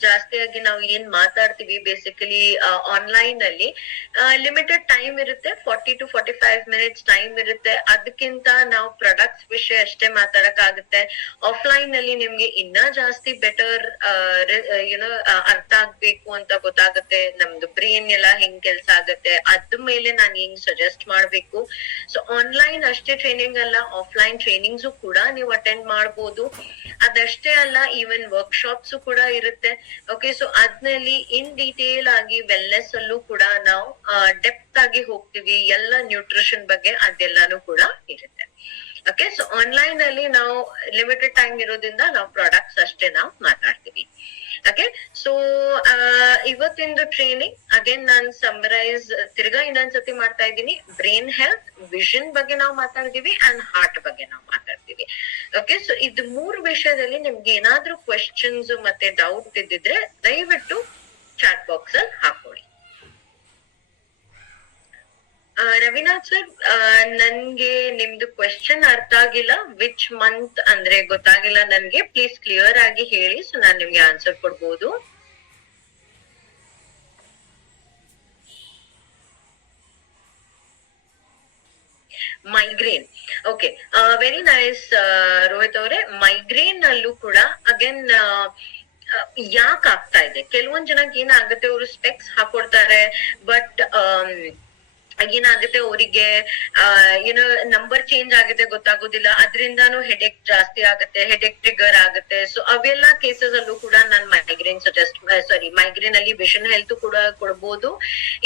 ಜಾಸ್ತಿಯಾಗಿ ನಾವು ಏನ್ ಮಾತಾಡ್ತೀವಿ ಬೇಸಿಕಲಿ ಆನ್ಲೈನ್ ಅಲ್ಲಿ ಲಿಮಿಟೆಡ್ ಟೈಮ್ ಇರುತ್ತೆ, 40 to 45 minutes ಟೈಮ್ ಇರುತ್ತೆ. ಅದಕ್ಕಿಂತ ನಾವು ಪ್ರಾಡಕ್ಟ್ಸ್ ವಿಷಯ ಅಷ್ಟೇ ಮಾತಾಡಕ್ ಆಗುತ್ತೆ. ಆಫ್ಲೈನ್ ಅಲ್ಲಿ ನಿಮ್ಗೆ ಇನ್ನ ಜಾಸ್ತಿ ಬೆಟರ್ ಏನೋ ಅರ್ಥ ಆಗ್ಬೇಕು ಅಂತ ಗೊತ್ತಾಗುತ್ತೆ. ನಮ್ದು ಬ್ರೈನ್ ಎಲ್ಲ ಹೆಂಗ್ ಕೆಲ್ಸ ಆಗತ್ತೆ, ಅದ್ರ ಮೇಲೆ ನಾನು ಹೆಂಗ್ ಸಜೆಸ್ಟ್ ಮಾಡ್ಬೇಕು ಮಾಡ್ಬೇಕು. ಸೊ ಆನ್ಲೈನ್ ಅಷ್ಟೇ ಟ್ರೈನಿಂಗ್ ಅಲ್ಲ, ಆಫ್ಲೈನ್ ಟ್ರೈನಿಂಗ್ಸ್ ಕೂಡ ನೀವು ಅಟೆಂಡ್ ಮಾಡ್ಬೋದು. ಅದಷ್ಟೇ ಅಲ್ಲ, ಈವನ್ ವರ್ಕ್ಶಾಪ್ಸ್ ಕೂಡ ಇರುತ್ತೆ. ಓಕೆ, ಸೊ ಅದ್ನಲ್ಲಿ ಇನ್ ಡೀಟೇಲ್ ಆಗಿ ವೆಲ್ನೆಸ್ ಅಲ್ಲೂ ಕೂಡ ನಾವು ಡೆಪ್ತ್ ಆಗಿ ಹೋಗ್ತೀವಿ. ಎಲ್ಲ ನ್ಯೂಟ್ರಿಷನ್ ಬಗ್ಗೆ ಅದೆಲ್ಲಾನು ಕೂಡ ಇರುತ್ತೆ. ಓಕೆ, ಸೊ ಆನ್ಲೈನ್ ಅಲ್ಲಿ ನಾವು ಲಿಮಿಟೆಡ್ ಟೈಮ್ ಇರೋದ್ರಿಂದ ನಾವು ಪ್ರಾಡಕ್ಟ್ಸ್ ಅಷ್ಟೇ ನಾವು ಮಾತಾಡ್ತೀವಿ. ಓಕೆ, ಸೊ ಇವತ್ತಿಂದು ಟ್ರೈನಿಂಗ್ ಅಗೇನ್ ನಾನು ಸಮರೈಸ್ ತಿರ್ಗಾ ಇನ್ನೊಂದ್ಸತಿ ಮಾಡ್ತಾ ಇದ್ದೀನಿ. ಬ್ರೈನ್ ಹೆಲ್ತ್, ವಿಷನ್ ಬಗ್ಗೆ ನಾವು ಮಾತಾಡ್ತೀವಿ ಅಂಡ್ ಹಾರ್ಟ್ ಬಗ್ಗೆ ನಾವು ಮಾತಾಡ್ತೀವಿ. ಓಕೆ, ಸೊ ಇದು 3 ವಿಷಯದಲ್ಲಿ ನಿಮ್ಗೆ ಏನಾದ್ರೂ ಕ್ವೆಶ್ಚನ್ಸ್ ಮತ್ತೆ ಡೌಟ್ ಇದ್ದಿದ್ರೆ ದಯವಿಟ್ಟು ಚಾಟ್ ಬಾಕ್ಸ್ ಅಲ್ಲಿ ಹಾಕೊಳ್ಳಿ. ರವಿನಾಥ್ ಸರ್, ನನ್ಗೆ ನಿಮ್ದು ಕ್ವೆಶ್ಚನ್ ಅರ್ಥ ಆಗಿಲ್ಲ. ವಿಚ್ ಮಂತ್ ಅಂದ್ರೆ ಗೊತ್ತಾಗಿಲ್ಲ ನನ್ಗೆ. ಪ್ಲೀಸ್ ಕ್ಲಿಯರ್ ಆಗಿ ಹೇಳಿ, ಸೊ ನಾನ್ ನಿಮ್ಗೆ ಆನ್ಸರ್ ಕೊಡ್ಬೋದು. Migraine, okay, very nice Rohit ಅವರೇ. ಮೈಗ್ರೇನ್ ಅಲ್ಲೂ ಕೂಡ ಅಗೇನ್ ಯಾಕೆ ಆಗ್ತಾ ಇದೆ, ಕೆಲವೊಂದ್ ಜನಕ್ಕೆ ಏನಾಗುತ್ತೆ, ಅವರು ಸ್ಪೆಕ್ಸ್ ಹಾಕೊಡ್ತಾರೆ, ಬಟ್ ಏನಾಗುತ್ತೆ ಅವರಿಗೆ ಏನೋ ನಂಬರ್ ಚೇಂಜ್ ಆಗುತ್ತೆ ಗೊತ್ತಾಗೋದಿಲ್ಲ. ಅದ್ರಿಂದಾನು ಹೆಡೇಕ್ ಜಾಸ್ತಿ ಆಗುತ್ತೆ, ಹೆಡೇಕ್ ಟ್ರಿಗರ್ ಆಗುತ್ತೆ. ಸೊ ಅವೆಲ್ಲ ಕೇಸಸ್ ಅಲ್ಲೂ ಕೂಡ ನಾನು ಮೈಗ್ರೇನ್ ಅಲ್ಲಿ ವಿಷನ್ ಹೆಲ್ತ್ ಕೂಡ ಕೊಡ್ಬೋದು.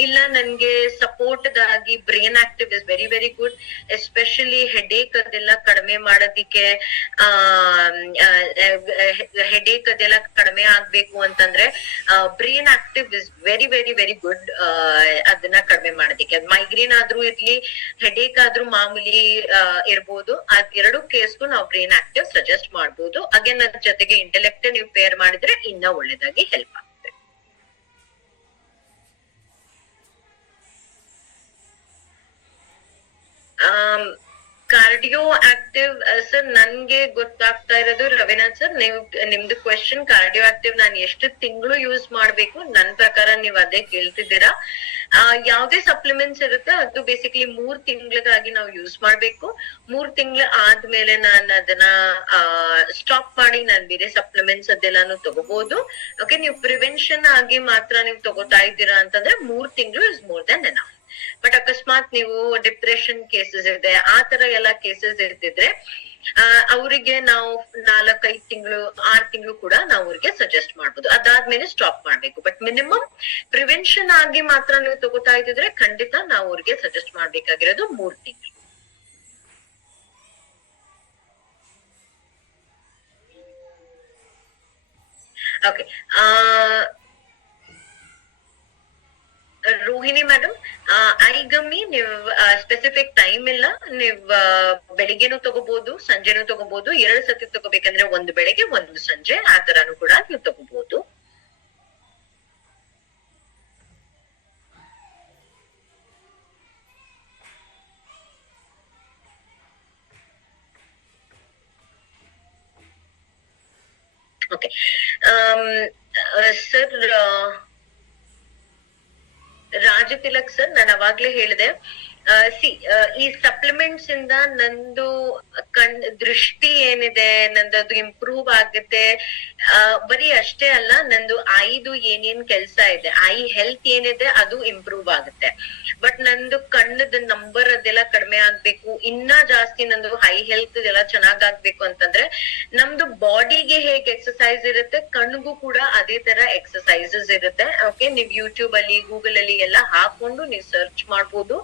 ಇಲ್ಲ ನನ್ಗೆ ಸಪೋರ್ಟ್ ಗಾಗಿ brain active is very very good, especially headache ಅದೆಲ್ಲ ಕಡಿಮೆ ಮಾಡೋದಿಕ್ಕೆ. ಹೆಡೇಕ್ ಅದೆಲ್ಲ ಕಡಿಮೆ ಆಗ್ಬೇಕು ಅಂತಂದ್ರೆ brain active is very very very good. ಅದನ್ನ ಕಡಿಮೆ ಮಾಡೋದಿಕ್ಕೆ ಮೈಗ್ರೇನ್ ಆದ್ರೂ ಇರ್ಲಿ, ಹೆಡೇಕ್ ಆದ್ರೂ ಮಾಮೂಲಿ ಇರ್ಬೋದು, ಅದ್ 2 ಕೇಸ್ಗೂ ನಾವು ಬ್ರೈನ್ ಆಕ್ಟಿವ್ ಸಜೆಸ್ಟ್ ಮಾಡ್ಬೋದು. ಅಗೇನ್ ಅದ್ರ ಜೊತೆಗೆ ಇಂಟೆಲೆಕ್ಟ್ ನೀವು ಪೇರ್ ಮಾಡಿದ್ರೆ ಇನ್ನ ಒಳ್ಳೇದಾಗಿ ಹೆಲ್ಪ್ ಆಗುತ್ತೆ. ಕಾರ್ಡಿಯೋ ಆಕ್ಟಿವ್ ಸರ್, ನನ್ಗೆ ಗೊತ್ತಾಗ್ತಾ ಇರೋದು ರವಿನಾಥ್ ಸರ್, ನಿಮ್ದು ಕ್ವೆಶನ್ ಕಾರ್ಡಿಯೋ ಆಕ್ಟಿವ್ ನಾನು ಎಷ್ಟು ತಿಂಗಳು ಯೂಸ್ ಮಾಡ್ಬೇಕು, ನನ್ ಪ್ರಕಾರ ನೀವ್ ಅದೇ ಕೇಳ್ತಿದ್ದೀರಾ. ಯಾವ್ದೇ ಸಪ್ಲಿಮೆಂಟ್ಸ್ ಇರುತ್ತೆ ಅದು ಬೇಸಿಕಲಿ 3 ತಿಂಗಳಿಗಾಗಿ ನಾವು ಯೂಸ್ ಮಾಡ್ಬೇಕು. 3 ತಿಂಗಳು ಆದ್ಮೇಲೆ ನಾನು ಅದನ್ನ ಸ್ಟಾಪ್ ಮಾಡಿ ನಾನು ಬೇರೆ ಸಪ್ಲಿಮೆಂಟ್ಸ್ ಅದೆಲ್ಲಾನು ತಗೋಬಹುದು. ಓಕೆ, ನೀವು ಪ್ರಿವೆನ್ಷನ್ ಆಗಿ ಮಾತ್ರ ನೀವು ತಗೋತಾ ಇದ್ದೀರಾ ಅಂತಂದ್ರೆ 3 ತಿಂಗಳು is more than enough. But ಅಕಸ್ಮಾತ್ ನೀವು ಡಿಪ್ರೆಷನ್ ಕೇಸಸ್ ಇದೆ, ಆ ತರ ಎಲ್ಲ ಕೇಸಸ್ ಇರ್ತಿದ್ರೆ ಅವರಿಗೆ ನಾವು 4-5 ತಿಂಗಳು 6 ತಿಂಗಳು ಕೂಡ ನಾವು ಅವ್ರಿಗೆ ಸಜೆಸ್ಟ್ ಮಾಡ್ಬೋದು. ಅದಾದ್ಮೇಲೆ ಸ್ಟಾಪ್ ಮಾಡ್ಬೇಕು. ಬಟ್ ಮಿನಿಮಮ್ ಪ್ರಿವೆನ್ಷನ್ ಆಗಿ ಮಾತ್ರ ನೀವು ತಗೋತಾ ಇದ್ದಿದ್ರೆ ಖಂಡಿತ ನಾವು ಅವ್ರಿಗೆ ಸಜೆಸ್ಟ್ ಮಾಡ್ಬೇಕಾಗಿರೋದು 3 ತಿಂಗಳು. ಓಕೆ, ರೋಹಿಣಿ ಮೇಡಮ್, ಐಗಮ್ಮಿ ನೀವ್ ಸ್ಪೆಸಿಫಿಕ್ ಟೈಮ್ ಇಲ್ಲ, ನೀವ್ ಬೆಳಿಗ್ಗೆನೂ ತಗೋಬಹುದು, ಸಂಜೆನೂ ತಗೋಬಹುದು. 2 ಸತಿ ತಗೋಬೇಕಂದ್ರೆ ಒಂದು ಬೆಳಿಗ್ಗೆ ಒಂದು ಸಂಜೆ, ಆ ತರಾನು ಕೂಡ ನೀವು ತಗೋಬಹುದು. ಓಕೆ ಸರ್, ರಾಜತಿಲಕ್ ಸರ್, ನಾನು ಅವಾಗ್ಲೇ ಹೇಳಿದೆ, ಈ ಸಪ್ಲಿಮೆಂಟ್ಸ್ ಇಂದ ನಂದು ದೃಷ್ಟಿ ಏನಿದೆ ನಂದು ಅದು ಇಂಪ್ರೂವ್ ಆಗುತ್ತೆ. ಬರೀ ಅಷ್ಟೇ ಅಲ್ಲ, ನಂದು ಐದು ಏನೇನ್ ಕೆಲ್ಸ ಇದೆ, ಐ ಹೆಲ್ತ್ ಏನಿದೆ ಅದು ಇಂಪ್ರೂವ್ ಆಗುತ್ತೆ. ಬಟ್ ನಂದು ಕಣ್ಣದ ನಂಬರ್ ಅದೆಲ್ಲ ಕಡಿಮೆ ಆಗ್ಬೇಕು, ಇನ್ನ ಜಾಸ್ತಿ ನಂದು ಹೈ ಹೆಲ್ತ್ ಎಲ್ಲ ಚೆನ್ನಾಗ್ ಆಗ್ಬೇಕು ಅಂತಂದ್ರೆ ನಮ್ದು ಬಾಡಿಗೆ ಹೇಗ್ ಎಕ್ಸಸೈಸ್ ಇರುತ್ತೆ, ಕಣ್ಗೂ ಕೂಡ ಅದೇ ತರ ಎಕ್ಸಸೈಸಸ್ ಇರುತ್ತೆ. ಓಕೆ, ನೀವ್ ಯೂಟ್ಯೂಬ್ ಅಲ್ಲಿ ಗೂಗಲ್ ಅಲ್ಲಿ ಎಲ್ಲ ಹಾಕೊಂಡು ನೀವ್ ಸರ್ಚ್ ಮಾಡ್ಬೋದು.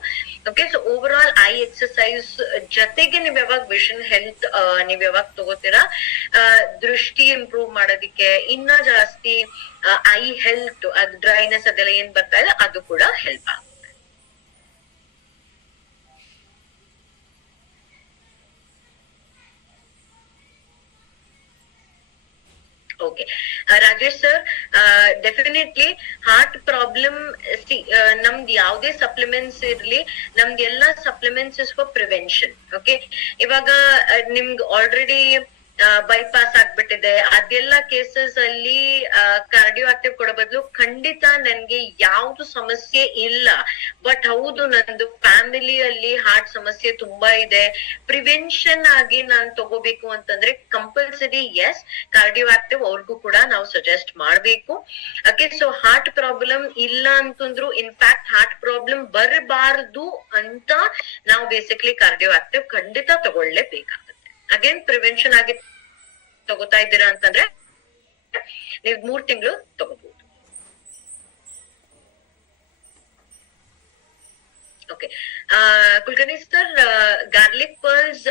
Okay, so over all I exercise ಜೊತೆಗೆ ನೀವ್ ಯಾವಾಗ ವಿಷನ್ ಹೆಲ್ತ್ ನೀವ್ ಯಾವಾಗ ತಗೋತೀರಾ, ದೃಷ್ಟಿ ಇಂಪ್ರೂವ್ ಮಾಡೋದಿಕ್ಕೆ ಇನ್ನ ಜಾಸ್ತಿ ಐ ಹೆಲ್ತ್, ಅದ್ ಡ್ರೈನೆಸ್ ಅದೆಲ್ಲ ಏನ್ ಬರ್ತಾ ಇದೆ ಅದು ಕೂಡ ಹೆಲ್ಪ್ ಆಗುತ್ತೆ. Okay Rajesh sir, definitely heart problem, ನಮ್ದು ಯಾವ್ದೇ ಸಪ್ಲಿಮೆಂಟ್ಸ್ ಇರ್ಲಿ, ನಮ್ದು ಎಲ್ಲಾ supplements is for prevention. Okay, ಇವಾಗ ನಿಮ್ಗೆ ಆಲ್ರೆಡಿ ಬೈಪಾಸ್ ಆಗ್ಬಿಟ್ಟಿದೆ, ಅದೆಲ್ಲ ಕೇಸಸ್ ಅಲ್ಲಿ ಕಾರ್ಡಿಯೋ ಆಕ್ಟಿವ್ ಕೊಡೋ ಬದಲು ಖಂಡಿತ ನನ್ಗೆ ಯಾವ್ದು ಸಮಸ್ಯೆ ಇಲ್ಲ, ಬಟ್ ಹೌದು ನಂದು ಫ್ಯಾಮಿಲಿಯಲ್ಲಿ ಹಾರ್ಟ್ ಸಮಸ್ಯೆ ತುಂಬಾ ಇದೆ, ಪ್ರಿವೆನ್ಷನ್ ಆಗಿ ನಾನ್ ತಗೋಬೇಕು ಅಂತಂದ್ರೆ ಕಂಪಲ್ಸರಿ ಎಸ್ ಕಾರ್ಡಿಯೋ ಆಕ್ಟಿವ್ ಅವ್ರಿಗೂ ಕೂಡ ನಾವು ಸಜೆಸ್ಟ್ ಮಾಡ್ಬೇಕು. ಓಕೆ, ಸೊ ಹಾರ್ಟ್ ಪ್ರಾಬ್ಲಮ್ ಇಲ್ಲ ಅಂತಂದ್ರು, ಇನ್ಫ್ಯಾಕ್ಟ್ ಹಾರ್ಟ್ ಪ್ರಾಬ್ಲಮ್ ಬರಬಾರದು ಅಂತ ನಾವು ಬೇಸಿಕ್ಲಿ ಕಾರ್ಡಿಯೋ ಆಕ್ಟಿವ್ ಖಂಡಿತ ತಗೊಳ್ಳೇಬೇಕಾಗುತ್ತೆ. ಅಗೇನ್ ಪ್ರಿವೆನ್ಷನ್ ಆಗಿ ತಗೋತಾ ಇದ್ದೀರಾ ಅಂತಂದ್ರೆ ನೀವು 3 ತಿಂಗಳು ತಗೋಬಹುದು. Okay, Kulkarni sir, garlic pearls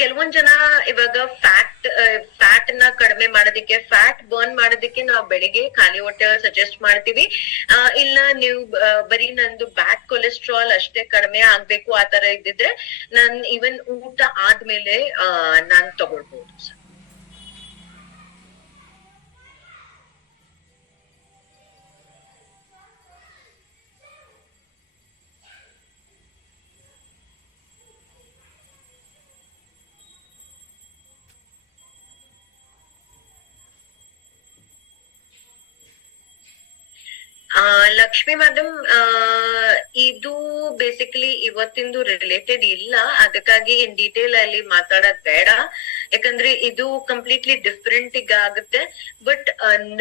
ಕೆಲವೊಂದ್ ಜನ ಇವಾಗ ಫ್ಯಾಟ್ ನ ಕಡಿಮೆ ಮಾಡೋದಿಕ್ಕೆ, ಫ್ಯಾಟ್ ಬರ್ನ್ ಮಾಡೋದಿಕ್ಕೆ ನಾವು ಬೆಳಿಗ್ಗೆ ಖಾಲಿ ಹೊಟ್ಟೆ ಸಜೆಸ್ಟ್ ಮಾಡ್ತೀವಿ. ಇಲ್ಲ ನೀವು ಬರೀ ನಂದು ಬ್ಯಾಡ್ ಕೊಲೆಸ್ಟ್ರಾಲ್ ಅಷ್ಟೇ ಕಡಿಮೆ ಆಗ್ಬೇಕು ಆತರ ಇದ್ದಿದ್ರೆ ನಾನ್ ಈವನ್ ಊಟ ಆದ್ಮೇಲೆ ನಾನ್ ತಗೊಳ್ಬಹುದು ಸರ್. ಲಕ್ಷ್ಮಿ ಮೇಡಮ್, ಇದು ಬೇಸಿಕಲಿ ಇವತ್ತಿಂದು ರಿಲೇಟೆಡ್ ಇಲ್ಲ, ಅದಕ್ಕಾಗಿ ಇನ್ ಡೀಟೇಲ್ ಅಲ್ಲಿ ಮಾತಾಡೋದ್ ಬೇಡ, ಯಾಕಂದ್ರೆ ಇದು ಕಂಪ್ಲೀಟ್ಲಿ ಡಿಫ್ರೆಂಟ್ ಈಗ ಆಗುತ್ತೆ. ಬಟ್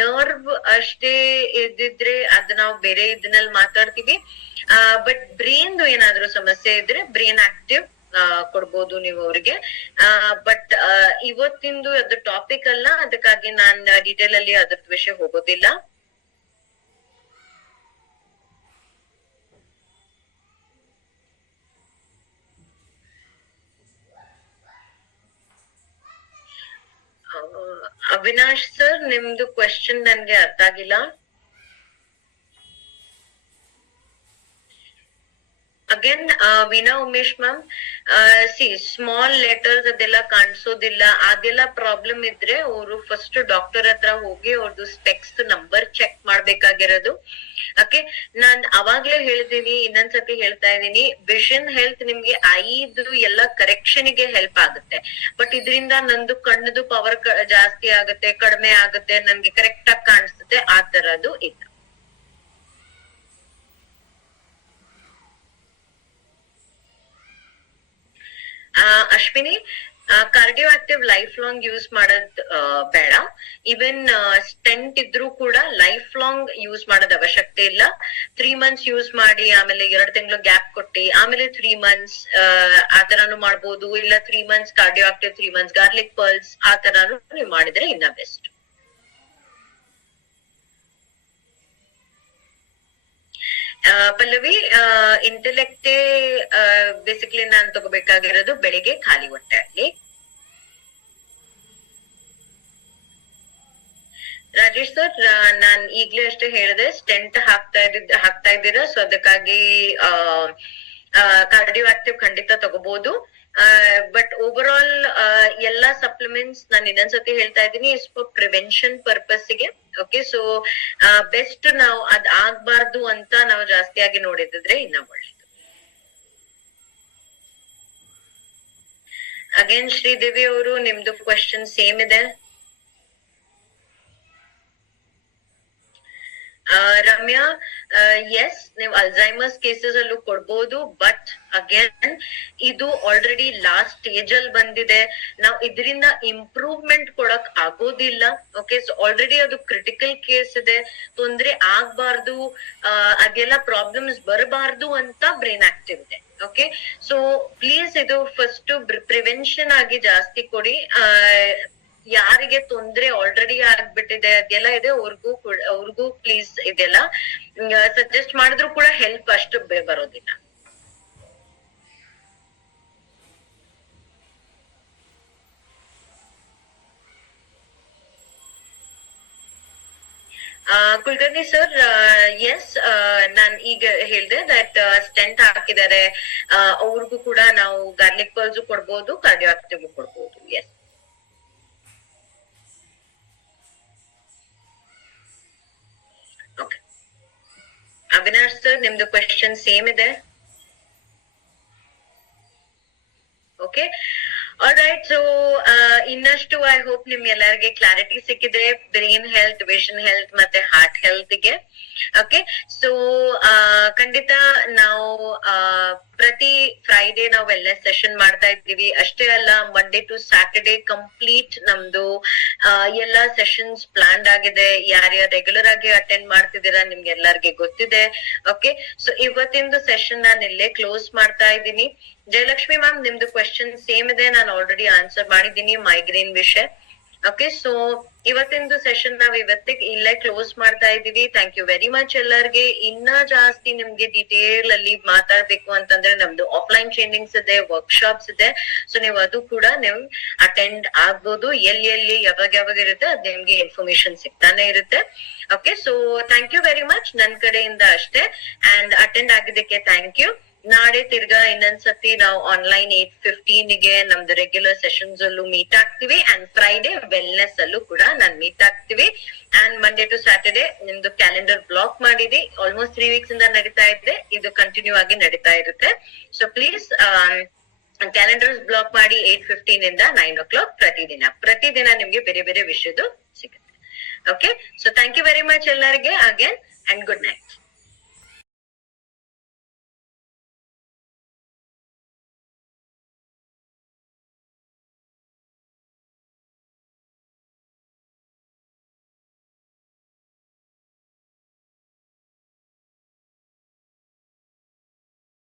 ನರ್ವ್ ಅಷ್ಟೇ ಇದ್ದಿದ್ರೆ ಅದ್ ನಾವು ಬೇರೆ ಇದನ್ನಲ್ಲಿ ಮಾತಾಡ್ತೀವಿ. ಬಟ್ ಬ್ರೇನ್ ಏನಾದ್ರೂ ಸಮಸ್ಯೆ ಇದ್ರೆ ಬ್ರೇನ್ ಆಕ್ಟಿವ್ ಕೊಡ್ಬೋದು ನೀವು ಅವ್ರಿಗೆ. ಬಟ್ ಇವತ್ತಿಂದು ಅದು ಟಾಪಿಕ್ ಅಲ್ಲ, ಅದಕ್ಕಾಗಿ ನಾನ್ ಡೀಟೇಲ್ ಅಲ್ಲಿ ಅದ್ರ ವಿಷಯ ಹೋಗೋದಿಲ್ಲ. ಅವಿನಾಶ್ ಸರ್, ನಿಮ್ದು ಕ್ವೆಶ್ಚನ್ ನನ್ಗೆ ಅರ್ಥ ಆಗಿಲ್ಲ. Again Veena Umesh ma'am, small letters ಅದೆಲ್ಲ ಕಾಣಿಸೋದಿಲ್ಲ, ಅದೆಲ್ಲ ಪ್ರಾಬ್ಲಮ್ ಇದ್ರೆ ಅವರು ಫಸ್ಟ್ ಡಾಕ್ಟರ್ ಹತ್ರ ಹೋಗಿ ಅವ್ರದ್ದು ಸ್ಪೆಕ್ಸ್ ನಂಬರ್ ಚೆಕ್ ಮಾಡ್ಬೇಕಾಗಿರೋದು. ಓಕೆ, ನಾನ್ ಅವಾಗ್ಲೇ ಹೇಳಿದೀನಿ, ಇನ್ನೊಂದ್ಸತಿ ಹೇಳ್ತಾ ಇದೀನಿ, ವಿಷನ್ ಹೆಲ್ತ್ ನಿಮ್ಗೆ ಐದು ಎಲ್ಲ ಕರೆಕ್ಷನ್ ಗೆ ಹೆಲ್ಪ್ ಆಗುತ್ತೆ. ಬಟ್ ಇದರಿಂದ ನಂದು ಕಣ್ಣದು ಪವರ್ ಜಾಸ್ತಿ ಆಗುತ್ತೆ, ಕಡಿಮೆ ಆಗುತ್ತೆ, ನನ್ಗೆ ಕರೆಕ್ಟ್ ಆಗಿ ಕಾಣಿಸುತ್ತೆ, ಆ ತರದ್ದು ಇಲ್ಲ. Ashwini, cardio active life long use ಮಾಡೋದ್ ಬೇಡ. ಈವನ್ ಸ್ಟೆಂಟ್ ಇದ್ರೂ ಕೂಡ ಲೈಫ್ ಲಾಂಗ್ ಯೂಸ್ ಮಾಡೋದ್ ಅವಶ್ಯಕತೆ ಇಲ್ಲ. 3 months ಯೂಸ್ ಮಾಡಿ ಆಮೇಲೆ 2 ತಿಂಗಳು ಗ್ಯಾಪ್ ಕೊಟ್ಟಿ ಆಮೇಲೆ 3 months ಆತರಾನು ಮಾಡ್ಬೋದು. ಇಲ್ಲ 3 months cardio active, 3 months garlic pearls, ಆ ತರಾನು ನೀವು ಮಾಡಿದ್ರೆ ಇನ್ನ ಬೆಸ್ಟ್. ಪಲ್ಲವಿ, ಇಂಟೆಲೆಕ್ಟೇ ಬೇಸಿಕ್ಲಿ ನಾನ್ ತಗೋಬೇಕಾಗಿರೋದು ಬೆಳಿಗ್ಗೆ ಖಾಲಿ ಹೊಟ್ಟೆಯಲ್ಲಿ. ರಾಜೇಶ್ ಸರ್, ನಾನ್ ಈಗ್ಲೇ ಅಷ್ಟೇ ಹೇಳಿದೆ, ಸ್ಟೆಂಟ್ ಹಾಕ್ತಾ ಇದ್ದೀರಾ, ಸೊ ಅದಕ್ಕಾಗಿ ಕಾರ್ಡಿಯೋ ಆಕ್ಟಿವ್ ಖಂಡಿತ ತಗೋಬಹುದು. ಬಟ್ ಓವರ್ ಆಲ್ ಎಲ್ಲಾ ಸಪ್ಲಿಮೆಂಟ್ಸ್ ನಾನು ಇನ್ನೊಂದ್ಸತಿ ಹೇಳ್ತಾ ಇದ್ದೀನಿ, ಇಸ್ ಫಾರ್ ಪ್ರಿವೆನ್ಷನ್ ಪರ್ಪಸ್ ಗೆ. ಓಕೆ, ಸೊ ಬೆಸ್ಟ್ ನಾವು ಅದ್ ಆಗ್ಬಾರ್ದು ಅಂತ ನಾವು ಜಾಸ್ತಿಯಾಗಿ ನೋಡಿದ್ರೆ ಇನ್ನ ಒಳ್ಳೇದು. ಅಗೇನ್ ಶ್ರೀದೇವಿ ಅವರು, ನಿಮ್ದು ಕ್ವೆಶ್ಚನ್ ಸೇಮ್ ಇದೆ. ರಮ್ಯಾ, ಎಸ್, ನೀವು ಅಲ್ಝೈಮರ್ಸ್ ಕೇಸಸ್ ಅಲ್ಲೂ ಕೊಡ್ಬೋದು, ಬಟ್ ಅಗೇನ್ ಇದು ಆಲ್ರೆಡಿ ಲಾಸ್ಟ್ ಸ್ಟೇಜ್ ಅಲ್ಲಿ ಬಂದಿದೆ, ನಾವು ಇದರಿಂದ ಇಂಪ್ರೂವ್ಮೆಂಟ್ ಕೊಡಕ್ ಆಗೋದಿಲ್ಲ. ಓಕೆ, ಸೊ ಆಲ್ರೆಡಿ ಅದು ಕ್ರಿಟಿಕಲ್ ಕೇಸ್ ಇದೆ, ತೊಂದ್ರೆ ಆಗ್ಬಾರ್ದು, ಅದೆಲ್ಲ ಪ್ರಾಬ್ಲಮ್ಸ್ ಬರಬಾರ್ದು ಅಂತ ಬ್ರೈನ್ ಆಕ್ಟಿವ್ ಇದೆ. ಓಕೆ, ಸೊ ಪ್ಲೀಸ್ ಇದು ಫಸ್ಟ್ ಪ್ರಿವೆನ್ಷನ್ ಆಗಿ ಜಾಸ್ತಿ ಕೊಡಿ. ಯಾರಿಗೆ ತೊಂದ್ರೆ ಆಲ್ರೆಡಿ ಆಗ್ಬಿಟ್ಟಿದೆ ಅದೆಲ್ಲ ಇದೆ ಅವ್ರಿಗೂ ಪ್ಲೀಸ್ ಇದೆಲ್ಲ ಸಜೆಸ್ಟ್ ಮಾಡಿದ್ರು ಕೂಡ ಹೆಲ್ಪ್ ಅಷ್ಟು ಬರೋದಿಲ್ಲ. ಕುಲಕರ್ಣಿ ಸರ್, ಎಸ್, ನಾನ್ ಈಗ ಹೇಳ್ದೆ ದಟ್ ಸ್ಟೆಂಟ್ ಹಾಕಿದ್ದಾರೆ, ಅವ್ರಿಗೂ ಕೂಡ ನಾವು ಗಾರ್ಲಿಕ್ ಪರ್ಲ್ಸ್ ಕೊಡ್ಬೋದು, ಕಾರ್ಡಿಯೋ ಆಕ್ಟಿವ್ ಕೊಡ್ಬೋದು. ಎಸ್. ಓಕೆ, ಅವಿನಾಶ್ ಸರ್, ನಿಮ್ದು ಕ್ವೆಶ್ಚನ್ ಸೇಮ್ ಇದೆ. Okay alright. ಸೊ ಇನ್ನಷ್ಟು ಐ ಹೋಪ್ ನಿಮ್ ಎಲ್ಲರಿಗೆ ಕ್ಲಾರಿಟಿ ಸಿಕ್ಕಿದೆ ಬ್ರೈನ್ ಹೆಲ್ತ್, ವಿಷನ್ ಹೆಲ್ತ್ ಮತ್ತೆ ಹಾರ್ಟ್ ಹೆಲ್ತ್ ಗೆ. ಓಕೆ, ಸೊ ಖಂಡಿತ ನಾವು ಪ್ರತಿ ಫ್ರೈಡೆ ನಾವು ವೆಲ್ನೆಸ್ ಸೆಷನ್ ಮಾಡ್ತಾ ಇದ್ದೀವಿ. ಅಷ್ಟೇ ಅಲ್ಲ, ಮಂಡೇ ಟು ಸ್ಯಾಟರ್ಡೆ ಕಂಪ್ಲೀಟ್ ನಮ್ದು ಎಲ್ಲಾ ಸೆಷನ್ಸ್ ಪ್ಲಾನ್ಡ್ ಆಗಿದೆ. ಯಾರ್ಯಾರು ರೆಗ್ಯುಲರ್ ಆಗಿ ಅಟೆಂಡ್ ಮಾಡ್ತಿದ್ದೀರಾ ನಿಮ್ಗೆ ಎಲ್ಲರಿಗೆ ಗೊತ್ತಿದೆ. ಓಕೆ, ಸೊ ಇವತ್ತಿಂದು ಸೆಷನ್ ನಾನು ಇಲ್ಲೇ ಕ್ಲೋಸ್ ಮಾಡ್ತಾ ಇದ್ದೀನಿ. ಜಯಲಕ್ಷ್ಮಿ ಮ್ಯಾಮ್, ನಿಮ್ದು ಕ್ವೆಶನ್ ಸೇಮ್ ಇದೆ, ನಾನು ಆಲ್ರೆಡಿ ಆನ್ಸರ್ ಮಾಡಿದ್ದೀನಿ ಮೈಗ್ರೇನ್ ವಿಷಯ. ಓಕೆ, ಸೊ ಇವತ್ತಿಂದು ಸೆಷನ್ ನಾವ್ ಇವತ್ತಿಗೆ ಇಲ್ಲೇ ಕ್ಲೋಸ್ ಮಾಡ್ತಾ ಇದೀವಿ. ಥ್ಯಾಂಕ್ ಯು ವೆರಿ ಮಚ್ ಎಲ್ಲರಿಗೆ. ಇನ್ನ ಜಾಸ್ತಿ ನಿಮ್ಗೆ ಡೀಟೇಲ್ ಅಲ್ಲಿ ಮಾತಾಡ್ಬೇಕು ಅಂತಂದ್ರೆ ನಮ್ದು ಆಫ್ಲೈನ್ ಟ್ರೈನಿಂಗ್ಸ್ ಇದೆ, ವರ್ಕ್ಶಾಪ್ಸ್ ಇದೆ. ಸೊ ನೀವು ಅದು ಕೂಡ ನೀವು ಅಟೆಂಡ್ ಆಗ್ಬೋದು. ಎಲ್ಲಿ ಯಾವಾಗ ಇರುತ್ತೆ ಅದ್ ನಿಮ್ಗೆ ಇನ್ಫಾರ್ಮೇಶನ್ ಸಿಗ್ತಾನೆ ಇರುತ್ತೆ. Okay, so thank you very much ನನ್ ಕಡೆಯಿಂದ ಅಷ್ಟೇ. ಅಂಡ್ ಅಟೆಂಡ್ ಆಗಿದ್ದಕ್ಕೆ ಥ್ಯಾಂಕ್ ಯು. ನಾಳೆ ತಿರ್ಗಾ ಇನ್ನೊಂದ್ಸತಿ ನಾವು ಆನ್ಲೈನ್ 8:15 ಗೆ ನಮ್ದು ರೆಗ್ಯುಲರ್ ಸೆಷನ್ಸ್ ಅಲ್ಲೂ ಮೀಟ್ ಆಗ್ತೀವಿ. ಅಂಡ್ ಫ್ರೈಡೆ ವೆಲ್ನೆಸ್ ಅಲ್ಲೂ ಕೂಡ ನಾನ್ ಮೀಟ್ ಆಗ್ತೀವಿ. ಅಂಡ್ ಮಂಡೇ ಟು ಸ್ಯಾಟರ್ಡೆ ನಿಮ್ದು ಕ್ಯಾಲೆಂಡರ್ ಬ್ಲಾಕ್ ಮಾಡಿದಿ. ಆಲ್ಮೋಸ್ಟ್ 3 ವೀಕ್ಸ್ ಇಂದ ನಡೀತಾ ಇದೆ, ಇದು ಕಂಟಿನ್ಯೂ ಆಗಿ ನಡೀತಾ ಇರುತ್ತೆ. ಸೊ ಪ್ಲೀಸ್ ಕ್ಯಾಲೆಂಡರ್ಸ್ ಬ್ಲಾಕ್ ಮಾಡಿ 8:15 ಇಂದ 9 o'clock ಪ್ರತಿದಿನ ನಿಮ್ಗೆ ಬೇರೆ ಬೇರೆ ವಿಷಯದ್ದು ಸಿಗುತ್ತೆ. Okay, so thank you very much ಎಲ್ಲರಿಗೆ ಅಗೇನ್ ಅಂಡ್ ಗುಡ್ ನೈಟ್.